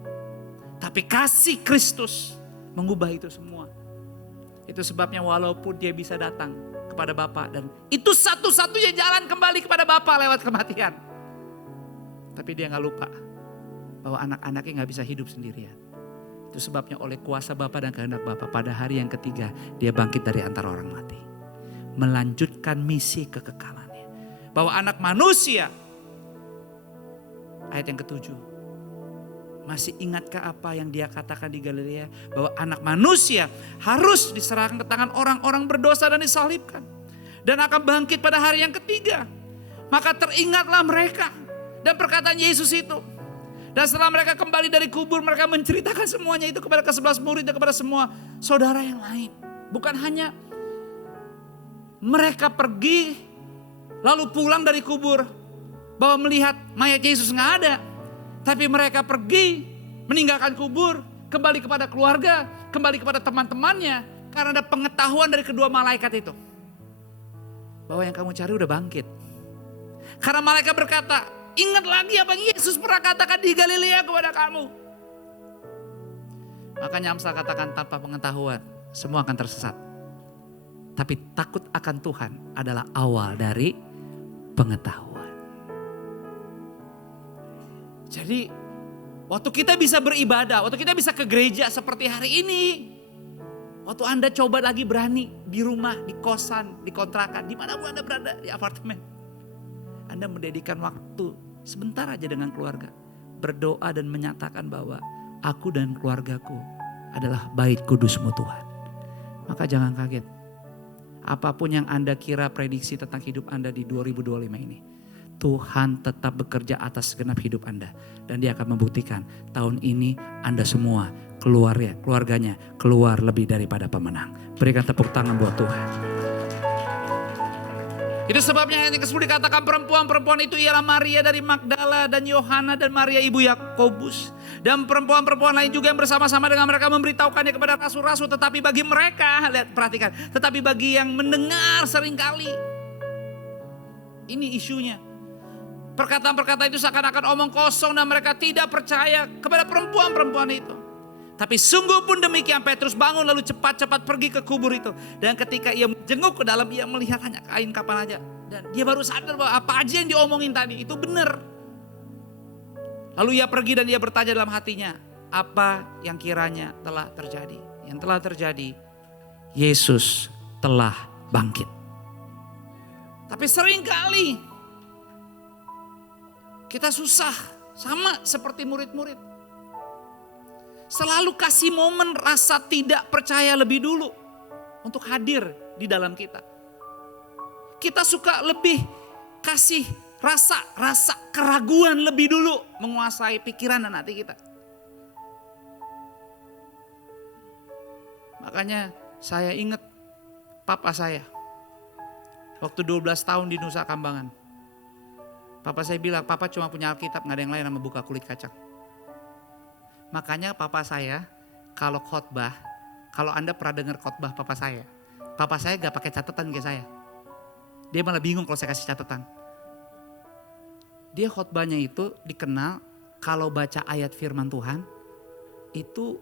Tapi kasih Kristus mengubah itu semua. Itu sebabnya walaupun dia bisa datang kepada Bapa dan itu satu-satunya jalan kembali kepada Bapa lewat kematian. Tapi dia gak lupa bahwa anak-anaknya gak bisa hidup sendirian. Itu sebabnya oleh kuasa Bapa dan kehendak Bapa pada hari yang ketiga dia bangkit dari antara orang mati. Melanjutkan misi kekekalannya. Bahwa anak manusia, ayat yang ke-7. Masih ingatkah apa yang dia katakan di Galilea? Bahwa anak manusia harus diserahkan ke tangan orang-orang berdosa dan disalibkan. Dan akan bangkit pada hari yang ketiga. Maka teringatlah mereka. Dan perkataan Yesus itu. Dan setelah mereka kembali dari kubur, mereka menceritakan semuanya itu kepada ke-11 murid dan kepada semua saudara yang lain. Bukan hanya mereka pergi lalu pulang dari kubur. Bahwa melihat mayat Yesus gak ada. Tapi mereka pergi meninggalkan kubur, kembali kepada keluarga, kembali kepada teman-temannya. Karena ada pengetahuan dari kedua malaikat itu. Bahwa yang kamu cari udah bangkit. Karena malaikat berkata, ingat lagi apa yang Yesus pernah katakan di Galilea kepada kamu. Makanya Amsal katakan tanpa pengetahuan semua akan tersesat. Tapi takut akan Tuhan adalah awal dari pengetahuan. Jadi waktu kita bisa beribadah, waktu kita bisa ke gereja seperti hari ini. Waktu Anda coba lagi berani di rumah, di kosan, di kontrakan, dimanapun Anda berada, di apartemen. Anda mendedikan waktu sebentar aja dengan keluarga. Berdoa dan menyatakan bahwa aku dan keluargaku adalah bait kudus-Mu Tuhan. Maka jangan kaget. Apapun yang Anda kira prediksi tentang hidup Anda di 2025 ini. Tuhan tetap bekerja atas segenap hidup Anda. Dan dia akan membuktikan tahun ini Anda semua keluarganya keluar lebih daripada pemenang. Berikan tepuk tangan buat Tuhan. Itu sebabnya ayat yang ke-10 dikatakan perempuan-perempuan itu ialah Maria dari Magdala dan Yohana dan Maria ibu Yakobus. Dan perempuan-perempuan lain juga yang bersama-sama dengan mereka memberitahukannya kepada rasul-rasul. Tetapi bagi mereka, lihat perhatikan. Tetapi bagi yang mendengar seringkali. Ini isunya. Perkataan-perkataan itu seakan-akan omong kosong dan mereka tidak percaya kepada perempuan-perempuan itu. Tapi sungguh pun demikian Petrus bangun lalu cepat-cepat pergi ke kubur itu. Dan ketika ia menjenguk ke dalam ia melihat hanya kain kapan aja. Dan dia baru sadar bahwa apa aja yang diomongin tadi itu benar. Lalu ia pergi dan ia bertanya dalam hatinya. Apa yang kiranya telah terjadi. Yang telah terjadi Yesus telah bangkit. Tapi seringkali kita susah sama seperti murid-murid. Selalu kasih momen rasa tidak percaya lebih dulu untuk hadir di dalam kita. Kita suka lebih kasih rasa keraguan lebih dulu menguasai pikiran dan hati kita. Makanya saya ingat papa saya waktu 12 tahun di Nusa Kambangan. Papa saya bilang, papa cuma punya Alkitab, gak ada yang lain sama buka kulit kacang. Makanya papa saya kalau khotbah, kalau Anda pernah dengar khotbah papa saya gak pakai catatan kayak saya. Dia malah bingung kalau saya kasih catatan. Dia khotbahnya itu dikenal kalau baca ayat firman Tuhan, itu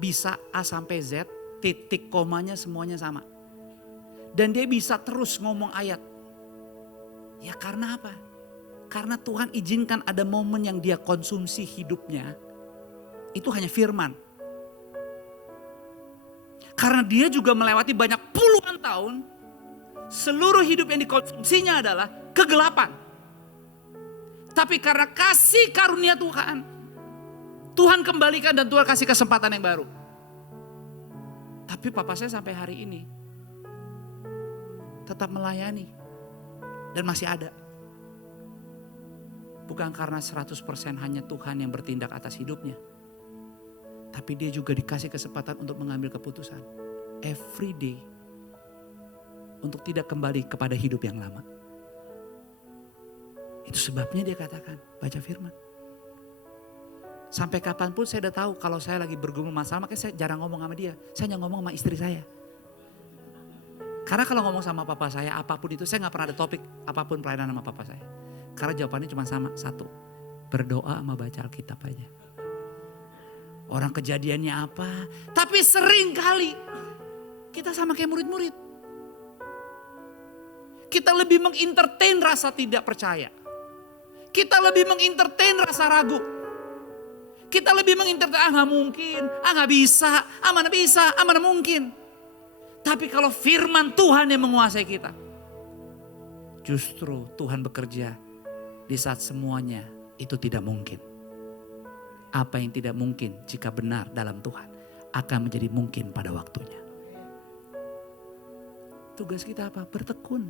bisa A sampai Z, titik komanya semuanya sama. Dan dia bisa terus ngomong ayat. Ya karena apa? Karena Tuhan izinkan ada momen yang dia konsumsi hidupnya. Itu hanya firman. Karena dia juga melewati banyak puluhan tahun. Seluruh hidup yang dikonsumsinya adalah kegelapan. Tapi karena kasih karunia Tuhan, Tuhan kembalikan dan Tuhan kasih kesempatan yang baru. Tapi papa saya sampai hari ini tetap melayani dan masih ada. Bukan karena 100% hanya Tuhan yang bertindak atas hidupnya. Tapi dia juga dikasih kesempatan untuk mengambil keputusan. Every day. Untuk tidak kembali kepada hidup yang lama. Itu sebabnya dia katakan, baca firman. Sampai kapanpun saya udah tahu kalau saya lagi bergumul masalah, makanya saya jarang ngomong sama dia. Saya hanya ngomong sama istri saya. Karena kalau ngomong sama papa saya, apapun itu, saya gak pernah ada topik apapun pelayanan sama papa saya. Karena jawabannya cuma sama, satu. Berdoa sama baca Alkitab aja. Orang kejadiannya apa, tapi sering kali kita sama kayak murid-murid. Kita lebih mengentertain rasa tidak percaya. Kita lebih mengentertain rasa ragu. Kita lebih mengentertain, gak mungkin, gak bisa, mana bisa, mana mungkin. Tapi kalau firman Tuhan yang menguasai kita, justru Tuhan bekerja di saat semuanya itu tidak mungkin. Apa yang tidak mungkin jika benar dalam Tuhan akan menjadi mungkin pada waktunya. Tugas kita apa? Bertekun.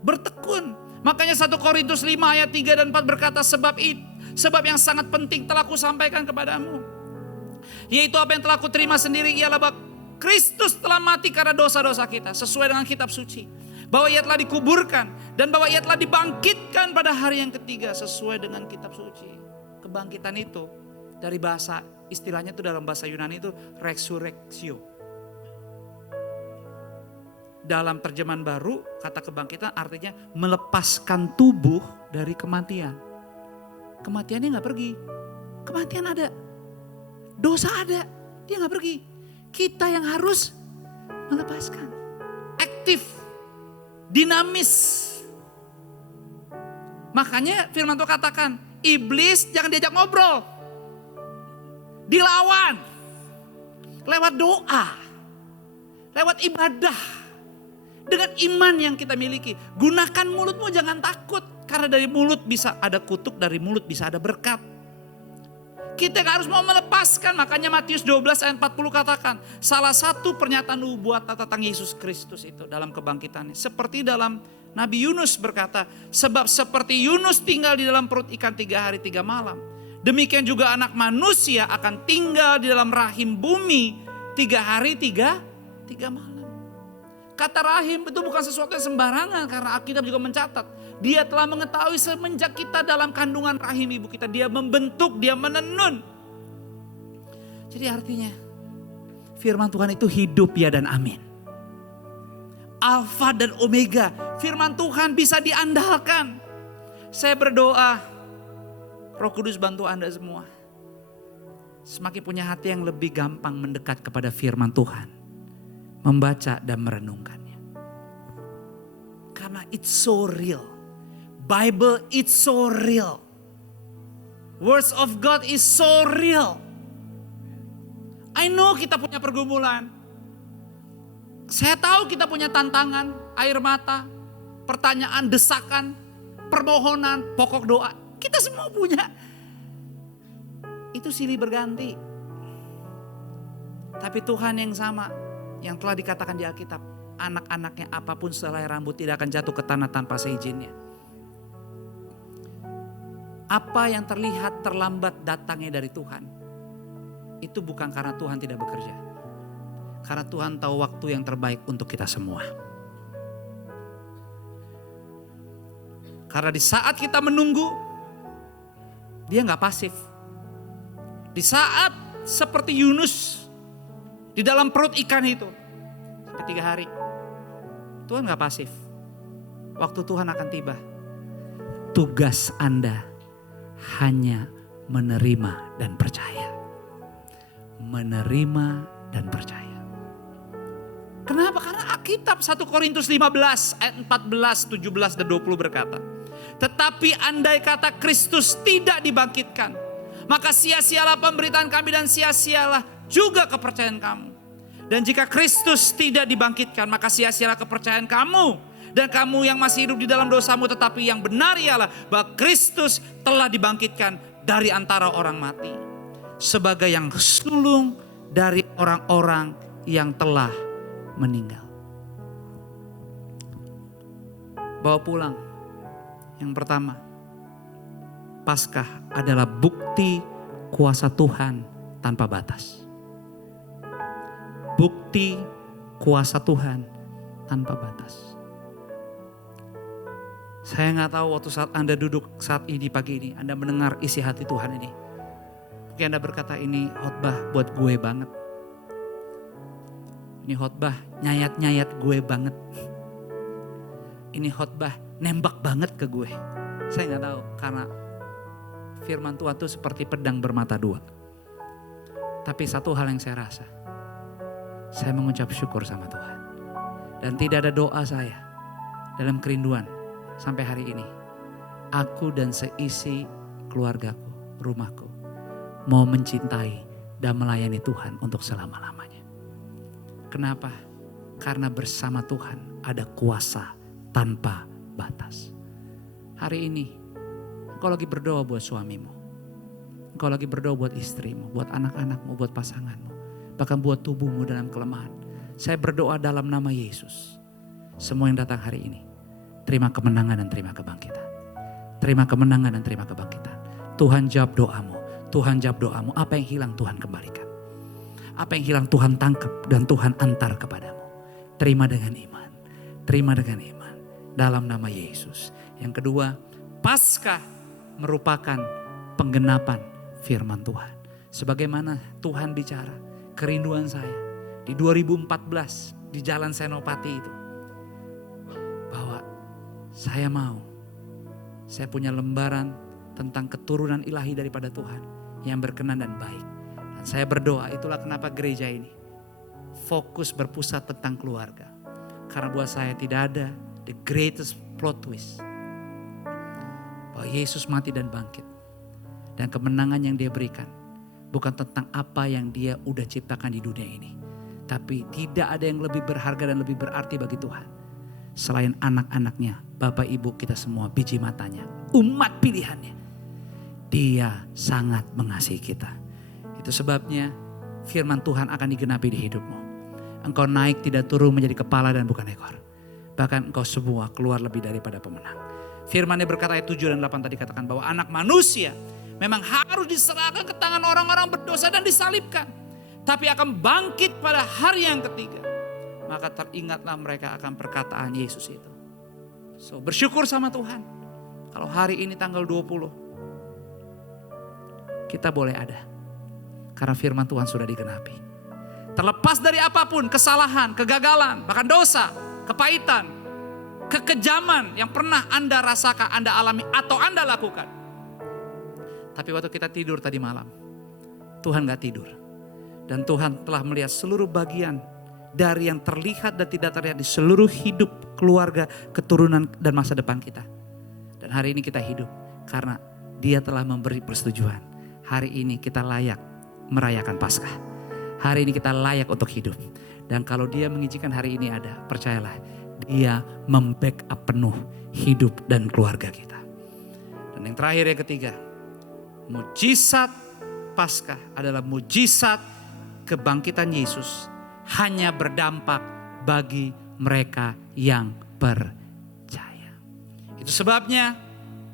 Bertekun. Makanya 1 Korintus 5 ayat 3 dan 4 berkata, sebab yang sangat penting telah kusampaikan kepadamu. Yaitu apa yang telah kuterima sendiri ialah bahwa Kristus telah mati karena dosa-dosa kita sesuai dengan kitab suci. Bahwa ia telah dikuburkan dan bahwa ia telah dibangkitkan pada hari yang ketiga sesuai dengan kitab suci. Kebangkitan itu dari bahasa, istilahnya itu dalam bahasa Yunani itu resurrektio. Dalam terjemahan baru kata kebangkitan artinya melepaskan tubuh dari kematian. Kematiannya gak pergi, kematian ada, dosa ada, dia gak pergi. Kita yang harus melepaskan, aktif, dinamis. Makanya firman Tuhan katakan, iblis jangan diajak ngobrol. Dilawan. Lewat doa. Lewat ibadah. Dengan iman yang kita miliki. Gunakan mulutmu, jangan takut. Karena dari mulut bisa ada kutuk, dari mulut bisa ada berkat. Kita harus mau melepaskan. Makanya Matius 12 ayat 40 katakan. Salah satu pernyataan nubuat tentang Yesus Kristus itu dalam kebangkitannya. Seperti dalam Nabi Yunus berkata, sebab seperti Yunus tinggal di dalam perut ikan 3 hari 3 malam. Demikian juga anak manusia akan tinggal di dalam rahim bumi 3 hari 3 malam. Kata rahim itu bukan sesuatu yang sembarangan karena Alkitab juga mencatat. Dia telah mengetahui semenjak kita dalam kandungan rahim ibu kita. Dia membentuk, dia menenun. Jadi artinya firman Tuhan itu hidup ya dan amin. Alfa dan Omega, firman Tuhan bisa diandalkan. Saya berdoa, Roh Kudus bantu Anda semua. Semakin punya hati yang lebih gampang mendekat kepada firman Tuhan. Membaca dan merenungkannya. Karena it's so real. Bible it's so real. Words of God is so real. I know kita punya pergumulan. Saya tahu kita punya tantangan, air mata, pertanyaan, desakan, permohonan, pokok doa. Kita semua punya. Itu silih berganti. Tapi Tuhan yang sama, yang telah dikatakan di Alkitab, anak-anaknya apapun selai rambut tidak akan jatuh ke tanah tanpa seizinnya. Apa yang terlihat terlambat datangnya dari Tuhan, itu bukan karena Tuhan tidak bekerja. Karena Tuhan tahu waktu yang terbaik untuk kita semua. Karena di saat kita menunggu, dia gak pasif. Di saat seperti Yunus di dalam perut ikan itu, sampai 3 hari, Tuhan gak pasif. Waktu Tuhan akan tiba. Tugas Anda hanya menerima dan percaya. Menerima dan percaya. Kenapa? Karena Alkitab 1 Korintus 15 ayat 14, 17 dan 20 berkata. Tetapi andai kata Kristus tidak dibangkitkan, maka sia-sialah pemberitaan kami dan sia-sialah juga kepercayaan kamu. Dan jika Kristus tidak dibangkitkan, maka sia-sialah kepercayaan kamu Dan kamu yang masih hidup di dalam dosamu, tetapi yang benar ialah bahwa Kristus telah dibangkitkan dari antara orang mati. Sebagai yang sulung dari orang-orang yang telah meninggal. Bawa pulang. Yang pertama, Paskah adalah bukti kuasa Tuhan tanpa batas. Bukti kuasa Tuhan tanpa batas. Saya nggak tahu waktu saat Anda duduk saat ini pagi ini, Anda mendengar isi hati Tuhan ini. Mungkin Anda berkata, ini khotbah buat gue banget. Ini khotbah nyayat-nyayat gue banget. Ini khotbah nembak banget ke gue. Saya nggak tahu, karena firman Tuhan itu seperti pedang bermata dua. Tapi satu hal yang saya rasa, saya mengucap syukur sama Tuhan. Dan tidak ada doa saya dalam kerinduan sampai hari ini. Aku dan seisi keluargaku, rumahku, mau mencintai dan melayani Tuhan untuk selama-lamanya. Kenapa? Karena bersama Tuhan ada kuasa tanpa batas. Hari ini, engkau lagi berdoa buat suamimu. Engkau lagi berdoa buat istrimu, buat anak-anakmu, buat pasanganmu. Bahkan buat tubuhmu dalam kelemahan. Saya berdoa dalam nama Yesus. Semua yang datang hari ini, terima kemenangan dan terima kebangkitan. Terima kemenangan dan terima kebangkitan. Tuhan jawab doamu. Tuhan jawab doamu. Apa yang hilang Tuhan kembalikan. Apa yang hilang Tuhan tangkap dan Tuhan antar kepadamu. Terima dengan iman. Terima dengan iman. Dalam nama Yesus. Yang kedua, Paskah merupakan penggenapan firman Tuhan. Sebagaimana Tuhan bicara, kerinduan saya di 2014 di Jalan Senopati itu. Bahwa saya punya lembaran tentang keturunan ilahi daripada Tuhan yang berkenan dan baik. Dan saya berdoa, itulah kenapa gereja ini fokus berpusat tentang keluarga. Karena buat saya tidak ada the greatest plot twist. Bahwa Yesus mati dan bangkit. Dan kemenangan yang dia berikan bukan tentang apa yang dia udah ciptakan di dunia ini. Tapi tidak ada yang lebih berharga dan lebih berarti bagi Tuhan. Selain anak-anaknya, Bapak Ibu kita semua, biji matanya, umat pilihannya. Dia sangat mengasihi kita. Itu sebabnya firman Tuhan akan digenapi di hidupmu. Engkau naik tidak turun menjadi kepala dan bukan ekor. Bahkan engkau semua keluar lebih daripada pemenang. Firman-Nya berkata ayat 7 dan 8 tadi katakan bahwa anak manusia memang harus diserahkan ke tangan orang-orang berdosa dan disalibkan. Tapi akan bangkit pada hari yang ketiga. Maka teringatlah mereka akan perkataan Yesus itu. So bersyukur sama Tuhan. Kalau hari ini tanggal 20. Kita boleh ada. Karena firman Tuhan sudah digenapi. Terlepas dari apapun, kesalahan, kegagalan, bahkan dosa, kepahitan, kekejaman yang pernah Anda rasakan, Anda alami atau Anda lakukan. Tapi waktu kita tidur tadi malam, Tuhan gak tidur. Dan Tuhan telah melihat seluruh bagian dari yang terlihat dan tidak terlihat di seluruh hidup, keluarga, keturunan dan masa depan kita. Dan hari ini kita hidup karena Dia telah memberi persetujuan. Hari ini kita layak merayakan Paskah. Hari ini kita layak untuk hidup. Dan kalau Dia mengizinkan hari ini ada, percayalah, Dia membackup penuh hidup dan keluarga kita. Dan yang terakhir, yang ketiga, mujizat Paskah adalah mujizat kebangkitan Yesus hanya berdampak bagi mereka yang percaya. Itu sebabnya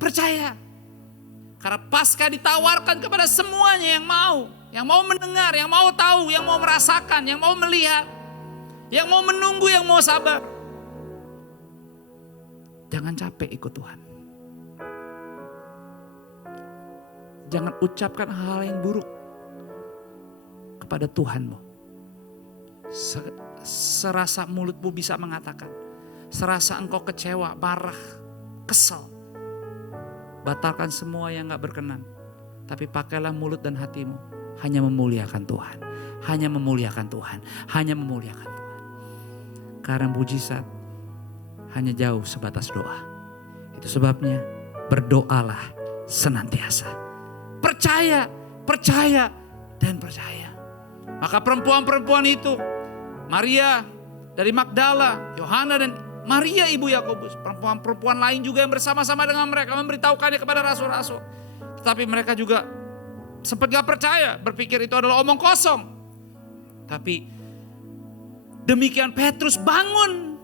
percaya. Karena Paskah ditawarkan kepada semuanya yang mau mendengar, yang mau tahu, yang mau merasakan, yang mau melihat, yang mau menunggu, yang mau sabar. Jangan capek ikut Tuhan. Jangan ucapkan hal yang buruk kepada Tuhanmu. Serasa mulutmu bisa mengatakan. Serasa engkau kecewa, marah, kesal. Batalkan semua yang gak berkenan. Tapi pakailah mulut dan hatimu. Hanya memuliakan Tuhan. Hanya memuliakan Tuhan. Hanya memuliakan Tuhan. Karena mujizat hanya jauh sebatas doa. Itu sebabnya berdoalah senantiasa. Percaya, percaya, dan percaya. Maka perempuan-perempuan itu, Maria dari Magdala, Yohana dan Maria ibu Yakobus, perempuan-perempuan lain juga yang bersama-sama dengan mereka memberitahukannya kepada rasul-rasul. Tetapi mereka juga sempat gak percaya, berpikir itu adalah omong kosong. Tapi demikian Petrus bangun,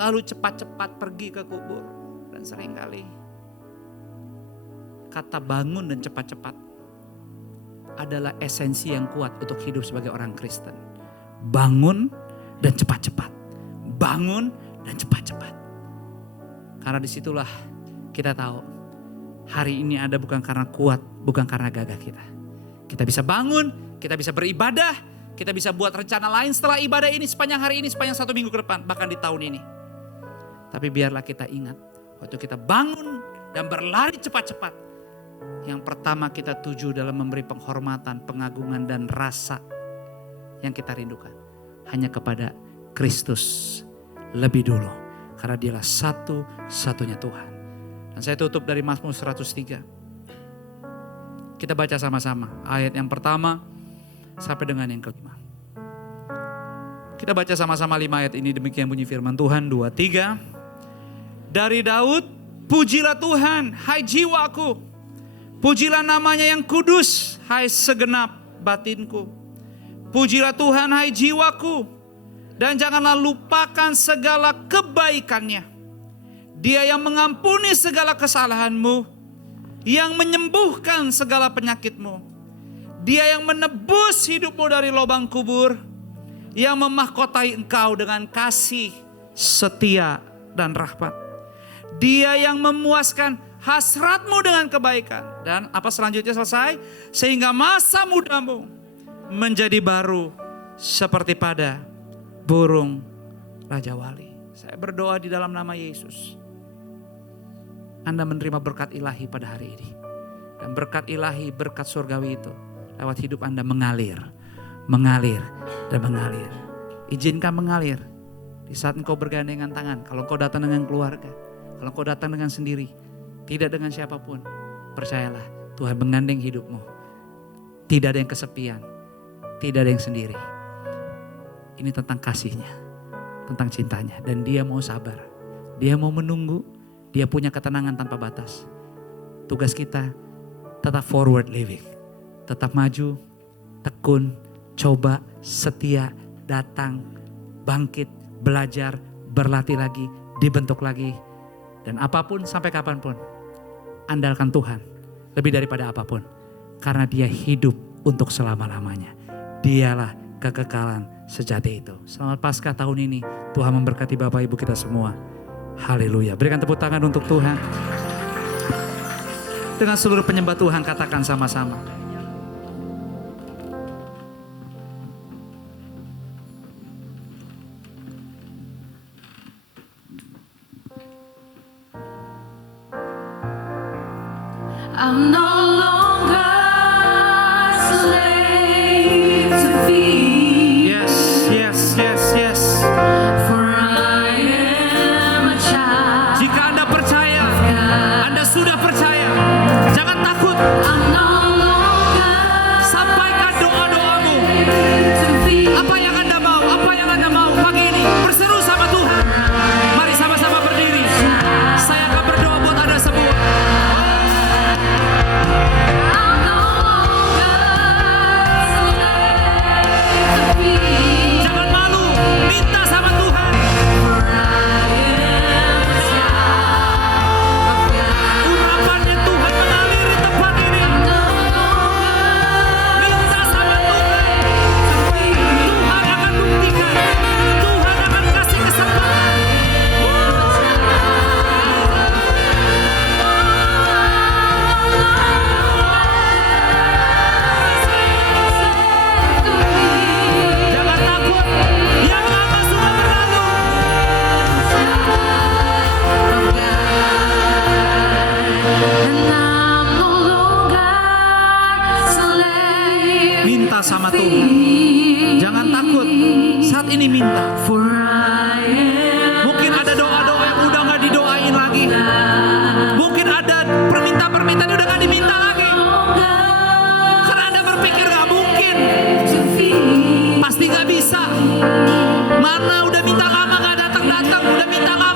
lalu cepat-cepat pergi ke kubur. Dan seringkali kata bangun dan cepat-cepat adalah esensi yang kuat untuk hidup sebagai orang Kristen. Bangun dan cepat-cepat. Bangun dan cepat-cepat. Karena disitulah kita tahu hari ini ada bukan karena kuat, bukan karena gagah kita. Kita bisa bangun, kita bisa beribadah, kita bisa buat rencana lain setelah ibadah ini, sepanjang hari ini, sepanjang 1 minggu ke depan, bahkan di tahun ini. Tapi biarlah kita ingat, waktu kita bangun dan berlari cepat-cepat, yang pertama kita tuju dalam memberi penghormatan, pengagungan dan rasa yang kita rindukan hanya kepada Kristus lebih dulu. Karena dialah satu-satunya Tuhan. Dan saya tutup dari Mazmur 103. Kita baca sama-sama ayat yang pertama sampai dengan yang kelima. Kita baca sama-sama 5 ayat ini, demikian bunyi firman Tuhan. 2, 3. Dari Daud, pujilah Tuhan, hai jiwaku. Pujilah namanya yang kudus, hai segenap batinku. Pujilah Tuhan, hai jiwaku. Dan janganlah lupakan segala kebaikannya. Dia yang mengampuni segala kesalahanmu, yang menyembuhkan segala penyakitmu. Dia yang menebus hidupmu dari lubang kubur, yang memahkotai engkau dengan kasih, setia, dan rahmat. Dia yang memuaskan hasratmu dengan kebaikan. Dan apa selanjutnya selesai? Sehingga masa mudamu menjadi baru seperti pada burung Raja Wali. Saya berdoa di dalam nama Yesus, Anda menerima berkat ilahi pada hari ini. Dan berkat ilahi, berkat surgawi itu lewat hidup Anda mengalir, mengalir, dan mengalir. Izinkan mengalir di saat engkau bergandengan tangan. Kalau engkau datang dengan keluarga, kalau engkau datang dengan sendiri, tidak dengan siapapun, percayalah Tuhan menggandeng hidupmu. Tidak ada yang kesepian, tidak ada yang sendiri. Ini tentang kasihnya, tentang cintanya. Dan dia mau sabar, dia mau menunggu, dia punya ketenangan tanpa batas. Tugas kita tetap forward living, tetap maju, tekun, coba, setia, datang, bangkit, belajar, berlatih lagi, dibentuk lagi. Dan apapun sampai kapanpun, andalkan Tuhan lebih daripada apapun. Karena dia hidup untuk selama-lamanya. Dialah kekekalan sejati itu. Selamat Paskah tahun ini. Tuhan memberkati Bapak Ibu kita semua. Haleluya. Berikan tepuk tangan untuk Tuhan. Dengan seluruh penyembah Tuhan katakan sama-sama. I'm no longer slave to fear. Yes. For I am a child. Jika Anda percaya, Anda sudah percaya, jangan takut. I'm no longer Sampaikan doa-doamu. to fear. Apa yang Anda mau? Apa yang Anda mau pagi ini? Berseru sama Tuhan. Mari sama-sama berdiri. Saya akan berdoa buat Anda semua. I'm no longer slave to fear. Jangan malu, minta sama Tuhan. For I am a child of God. Urapannya Tuhan mengalir di tempat ini. No longer Minta sama Tuhan. Tuhan akan buktikan. Tuhan akan kasih kesempatan. Jangan takut. Yang lama sudah berlalu. Minta sama Tuhan. Jangan takut. Saat ini minta. Mungkin ada doa-doa yang udah gak didoain lagi. Mungkin ada permintaan-permintaan yang udah gak diminta lagi. Karena Anda berpikir gak mungkin. Pasti gak bisa. Mana udah minta lama gak datang-datang. Udah minta lama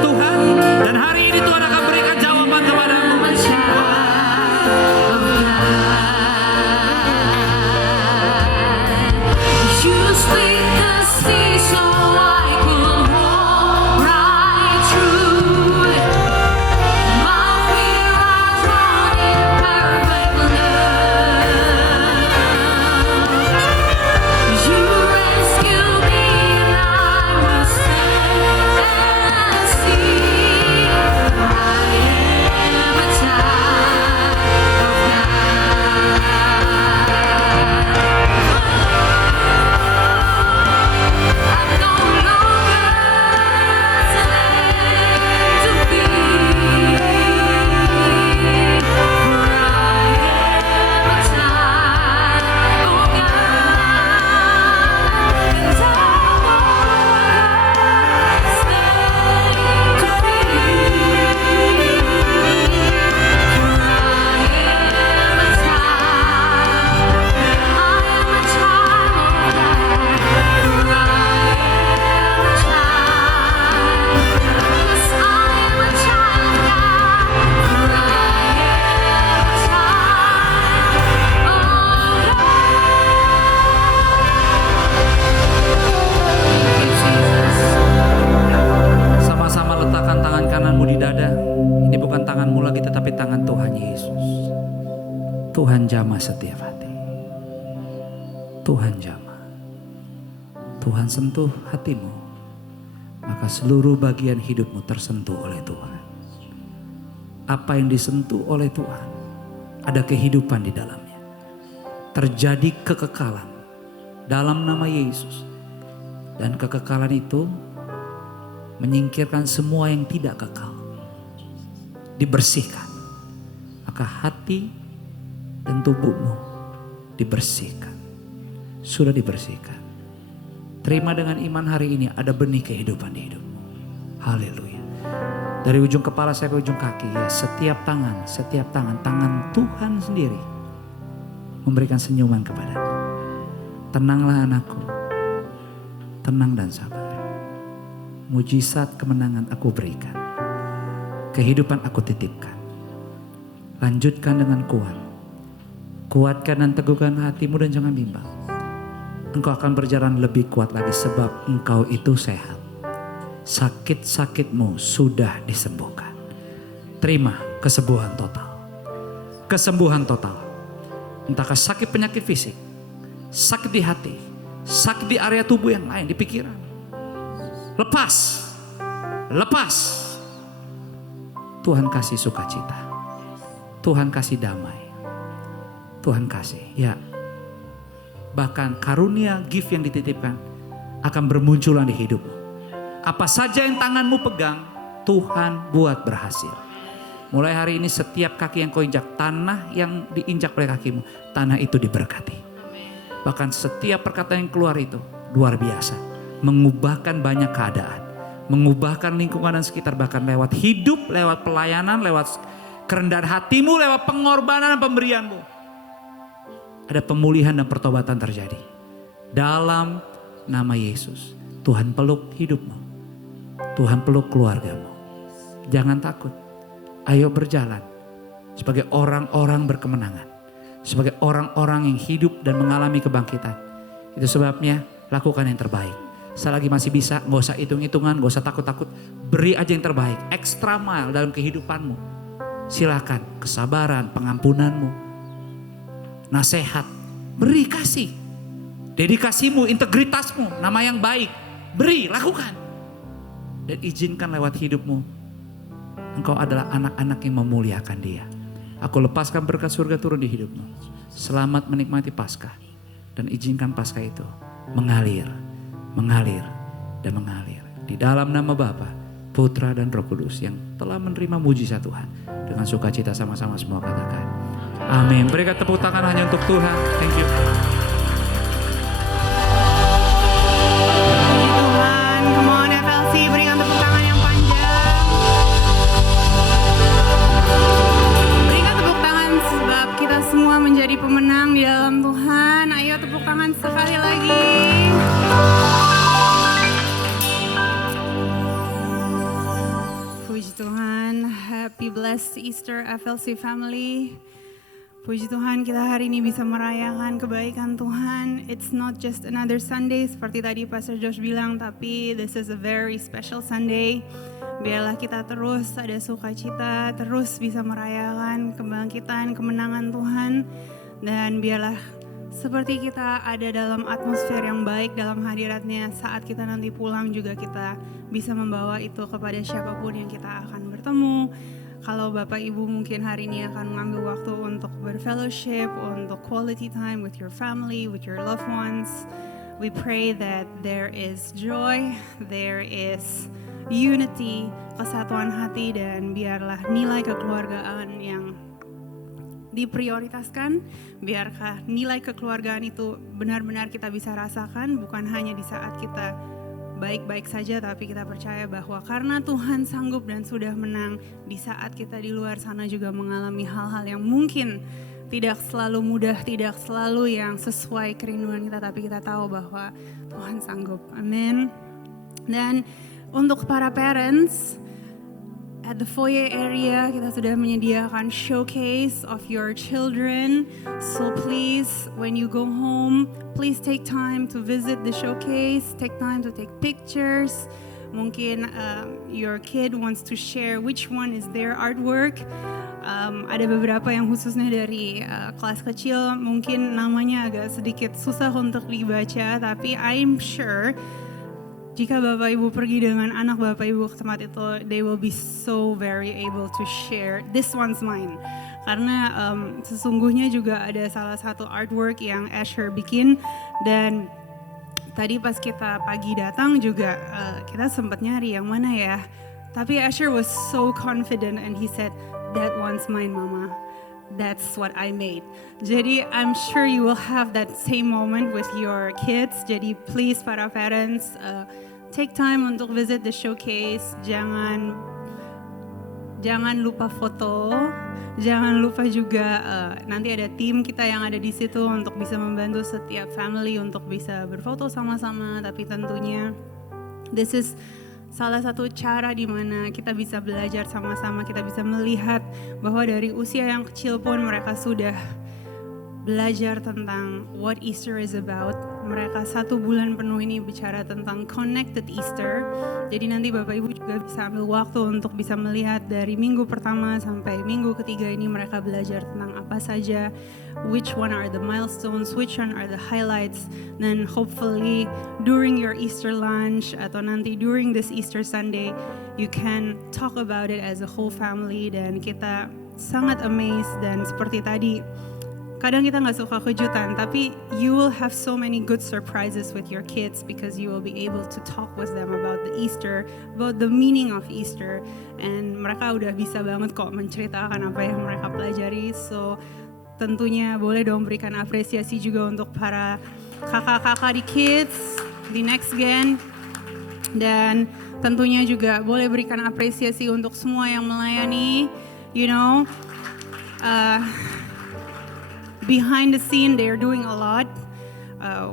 Tuhan. Dan hari ini Tuhan akan berikan jawaban kepadamu. You split the sea so I could walk right through. My fear was running perfect love. You rescued me and I was set and see. I am a child of God. I'm no longer slave to fear, for I am a child of God, and I won't slave to fear, for I am a child. I am a child of God. For I am a child. 'Cause I am a child of God. For I am a child of God. Sama-sama letakkan tangan kananmu di dada. Ini bukan tanganmu lagi tetapi tangan Tuhan Yesus. Tuhan jamah setiap hati. Tuhan jamah. Tuhan sentuh hatimu. Maka seluruh bagian hidupmu tersentuh oleh Tuhan. Apa yang disentuh oleh Tuhan, ada kehidupan di dalamnya. Terjadi kekekalan dalam nama Yesus. Dan kekekalan itu menyingkirkan semua yang tidak kekal. Dibersihkan. Maka hati dan tubuhmu dibersihkan. Sudah dibersihkan. Terima dengan iman hari ini ada benih kehidupan di hidupmu. Haleluya. Dari ujung kepala saya ke ujung kaki, ya, setiap tangan Tuhan sendiri memberikan senyuman kepadamu. Tenanglah anakku. Tenang dan sabar. Mujizat kemenangan aku berikan. Kehidupan aku titipkan. Lanjutkan dengan kuat. Kuatkan dan teguhkan hatimu dan jangan bimbang. Engkau akan berjalan lebih kuat lagi sebab engkau itu sehat. Sakit-sakitmu sudah disembuhkan. Terima kesembuhan total. Kesembuhan total. Entahkah sakit penyakit fisik, sakit di hati, sakit di area tubuh yang lain, di pikiran. Lepas. Lepas. Tuhan kasih sukacita. Tuhan kasih damai. Tuhan kasih. Ya. Bahkan karunia gift yang dititipkan akan bermunculan di hidupmu. Apa saja yang tanganmu pegang, Tuhan buat berhasil. Mulai hari ini setiap kaki yang kau injak, tanah yang diinjak oleh kakimu, tanah itu diberkati. Bahkan setiap perkataan yang keluar itu luar biasa. Mengubahkan banyak keadaan. Mengubahkan lingkungan dan sekitar, bahkan lewat hidup, lewat pelayanan, lewat kerendahan hatimu, lewat pengorbanan dan pemberianmu. Ada pemulihan dan pertobatan terjadi. Dalam nama Yesus, Tuhan peluk hidupmu. Tuhan peluk keluargamu. Jangan takut. Ayo berjalan sebagai orang-orang berkemenangan. Sebagai orang-orang yang hidup dan mengalami kebangkitan. Itu sebabnya lakukan yang terbaik. Selagi masih bisa, gak usah hitung-hitungan, gak usah takut-takut. Beri aja yang terbaik, extra mile dalam kehidupanmu. Silakan kesabaran, pengampunanmu. Nasihat, beri, kasih. Dedikasimu, integritasmu, nama yang baik. Beri, lakukan. Dan izinkan lewat hidupmu. Engkau adalah anak-anak yang memuliakan Dia. Aku lepaskan berkat surga turun di hidupmu. Selamat menikmati Paskah. Dan izinkan Paskah itu mengalir, mengalir, dan mengalir. Di dalam nama Bapa, Putra dan Roh Kudus yang telah menerima mujizat Tuhan. Dengan sukacita sama-sama semua katakan. Amin. Berikan tepuk tangan hanya untuk Tuhan. Thank you. Tuhan, come on FLC, berikan tepuk tangan yang panjang. Berikan tepuk tangan sebab kita semua menjadi pemenang di dalam Tuhan. Ayo tepuk tangan sekali lagi. Puji Tuhan, happy blessed Easter FLC family. Puji Tuhan kita hari ini bisa merayakan kebaikan Tuhan. It's not just another Sunday seperti tadi Pastor Josh bilang, tapi this is a very special Sunday. Biarlah kita terus ada sukacita, terus bisa merayakan kebangkitan, kemenangan Tuhan. Dan biarlah seperti kita ada dalam atmosfer yang baik dalam hadiratnya, saat kita nanti pulang juga kita bisa membawa itu kepada siapapun yang kita akan bertemu. Kalau Bapak Ibu mungkin hari ini akan mengambil waktu untuk berfellowship, untuk quality time with your family, with your loved ones. We pray that there is joy, there is unity, kesatuan hati, dan biarlah nilai kekeluargaan yang diprioritaskan. Biarkah nilai kekeluargaan itu benar-benar kita bisa rasakan, bukan hanya di saat kita baik-baik saja, tapi kita percaya bahwa karena Tuhan sanggup dan sudah menang, di saat kita di luar sana juga mengalami hal-hal yang mungkin tidak selalu mudah, tidak selalu yang sesuai kerinduan kita, tapi kita tahu bahwa Tuhan sanggup. Amin. Dan untuk para parents, at the foyer area kita sudah menyediakan showcase of your children. So please, when you go home, please take time to visit the showcase. Take time to take pictures. Mungkin your kid wants to share which one is their artwork. Ada beberapa yang khususnya dari kelas kecil, mungkin namanya agak sedikit susah untuk dibaca, tapi I'm sure jika Bapak Ibu pergi dengan anak Bapak Ibu ke tempat itu, they will be so very able to share, this one's mine. Karena sesungguhnya juga ada salah satu artwork yang Asher bikin, dan tadi pas kita pagi datang juga kita sempat nyari yang mana ya. Tapi Asher was so confident and he said, that one's mine mama. That's what I made. Jadi I'm sure you will have that same moment with your kids. Jadi please para parents, take time untuk visit the showcase. Jangan lupa foto. Jangan lupa juga nanti ada tim kita yang ada di situ untuk bisa membantu setiap family untuk bisa berfoto sama-sama. Tapi tentunya this is salah satu cara di mana kita bisa belajar sama-sama, kita bisa melihat bahwa dari usia yang kecil pun mereka sudah belajar tentang what Easter is about. Mereka 1 bulan penuh ini bicara tentang connected Easter. Jadi nanti Bapak Ibu juga bisa ambil waktu untuk bisa melihat dari minggu pertama sampai minggu ketiga ini mereka belajar tentang apa saja, which one are the milestones, which one are the highlights. Dan hopefully during your Easter lunch atau nanti during this Easter Sunday, you can talk about it as a whole family. Dan kita sangat amazed, dan seperti tadi, kadang kita nggak suka kejutan, tapi you will have so many good surprises with your kids because you will be able to talk with them about the Easter, about the meaning of Easter, and mereka udah bisa banget kok menceritakan apa yang mereka pelajari. So tentunya boleh dong berikan apresiasi juga untuk para kakak-kakak di kids, di next gen, dan tentunya juga boleh berikan apresiasi untuk semua yang melayani, you know. Behind the scene, they are doing a lot,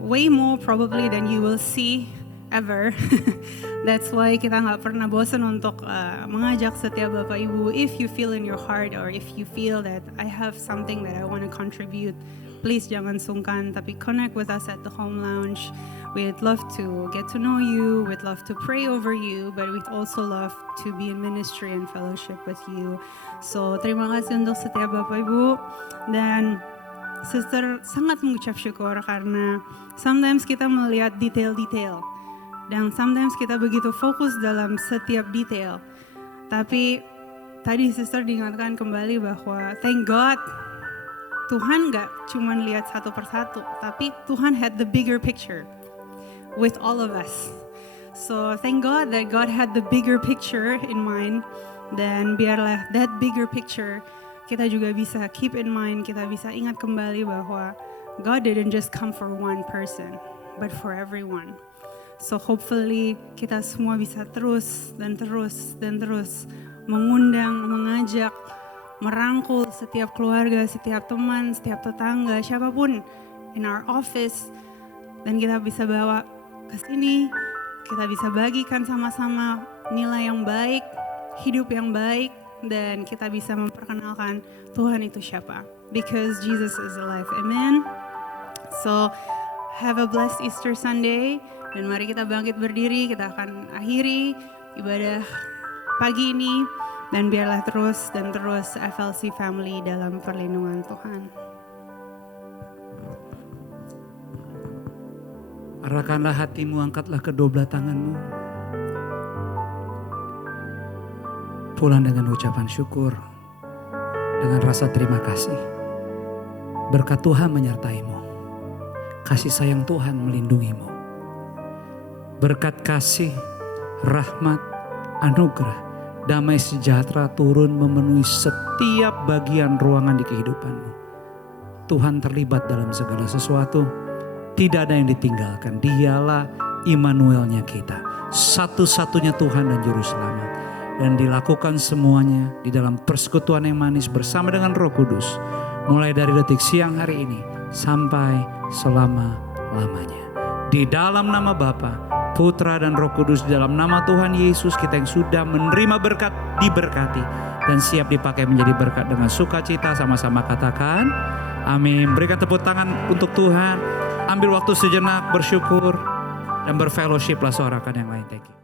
way more probably than you will see ever. That's why kita nggak pernah bosan untuk mengajak setiap Bapak Ibu, if you feel in your heart or if you feel that I have something that I want to contribute, please jangan sungkan, tapi connect with us at the home lounge. We'd love to get to know you, we'd love to pray over you, but we'd also love to be in ministry and fellowship with you. So terima kasih untuk setiap Bapak Ibu, dan Sister sangat mengucap syukur karena sometimes kita melihat detail-detail dan sometimes kita begitu fokus dalam setiap detail. Tapi tadi Sister diingatkan kembali bahwa thank God Tuhan gak cuma lihat satu persatu, tapi Tuhan had the bigger picture with all of us. So thank God that God had the bigger picture in mind, dan biarlah that bigger picture kita juga bisa keep in mind, kita bisa ingat kembali bahwa God didn't just come for one person, but for everyone. So hopefully kita semua bisa terus dan terus dan terus mengundang, mengajak, merangkul setiap keluarga, setiap teman, setiap tetangga, siapapun in our office, dan kita bisa bawa ke sini, kita bisa bagikan sama-sama nilai yang baik, hidup yang baik dan kita bisa memperkenalkan Tuhan itu siapa. Because Jesus is alive. Amen. So, have a blessed Easter Sunday. Dan mari kita bangkit berdiri, kita akan akhiri ibadah pagi ini. Dan biarlah terus dan terus FLC Family dalam perlindungan Tuhan. Arahkanlah hatimu, angkatlah kedua belah tanganmu. Pulang dengan ucapan syukur, dengan rasa terima kasih. Berkat Tuhan menyertaimu. Kasih sayang Tuhan melindungimu. Berkat kasih, rahmat, anugerah, damai sejahtera turun memenuhi setiap bagian ruangan di kehidupanmu. Tuhan terlibat dalam segala sesuatu. Tidak ada yang ditinggalkan. Dialah Immanuelnya kita. Satu-satunya Tuhan dan Juru Selamat. Dan dilakukan semuanya di dalam persekutuan yang manis bersama dengan Roh Kudus. Mulai dari detik siang hari ini sampai selama-lamanya. Di dalam nama Bapa, Putra dan Roh Kudus, di dalam nama Tuhan Yesus kita yang sudah menerima berkat diberkati. Dan siap dipakai menjadi berkat dengan sukacita, sama-sama katakan amin. Berikan tepuk tangan untuk Tuhan. Ambil waktu sejenak bersyukur dan berfellowship lah seorang yang lain. Thank you.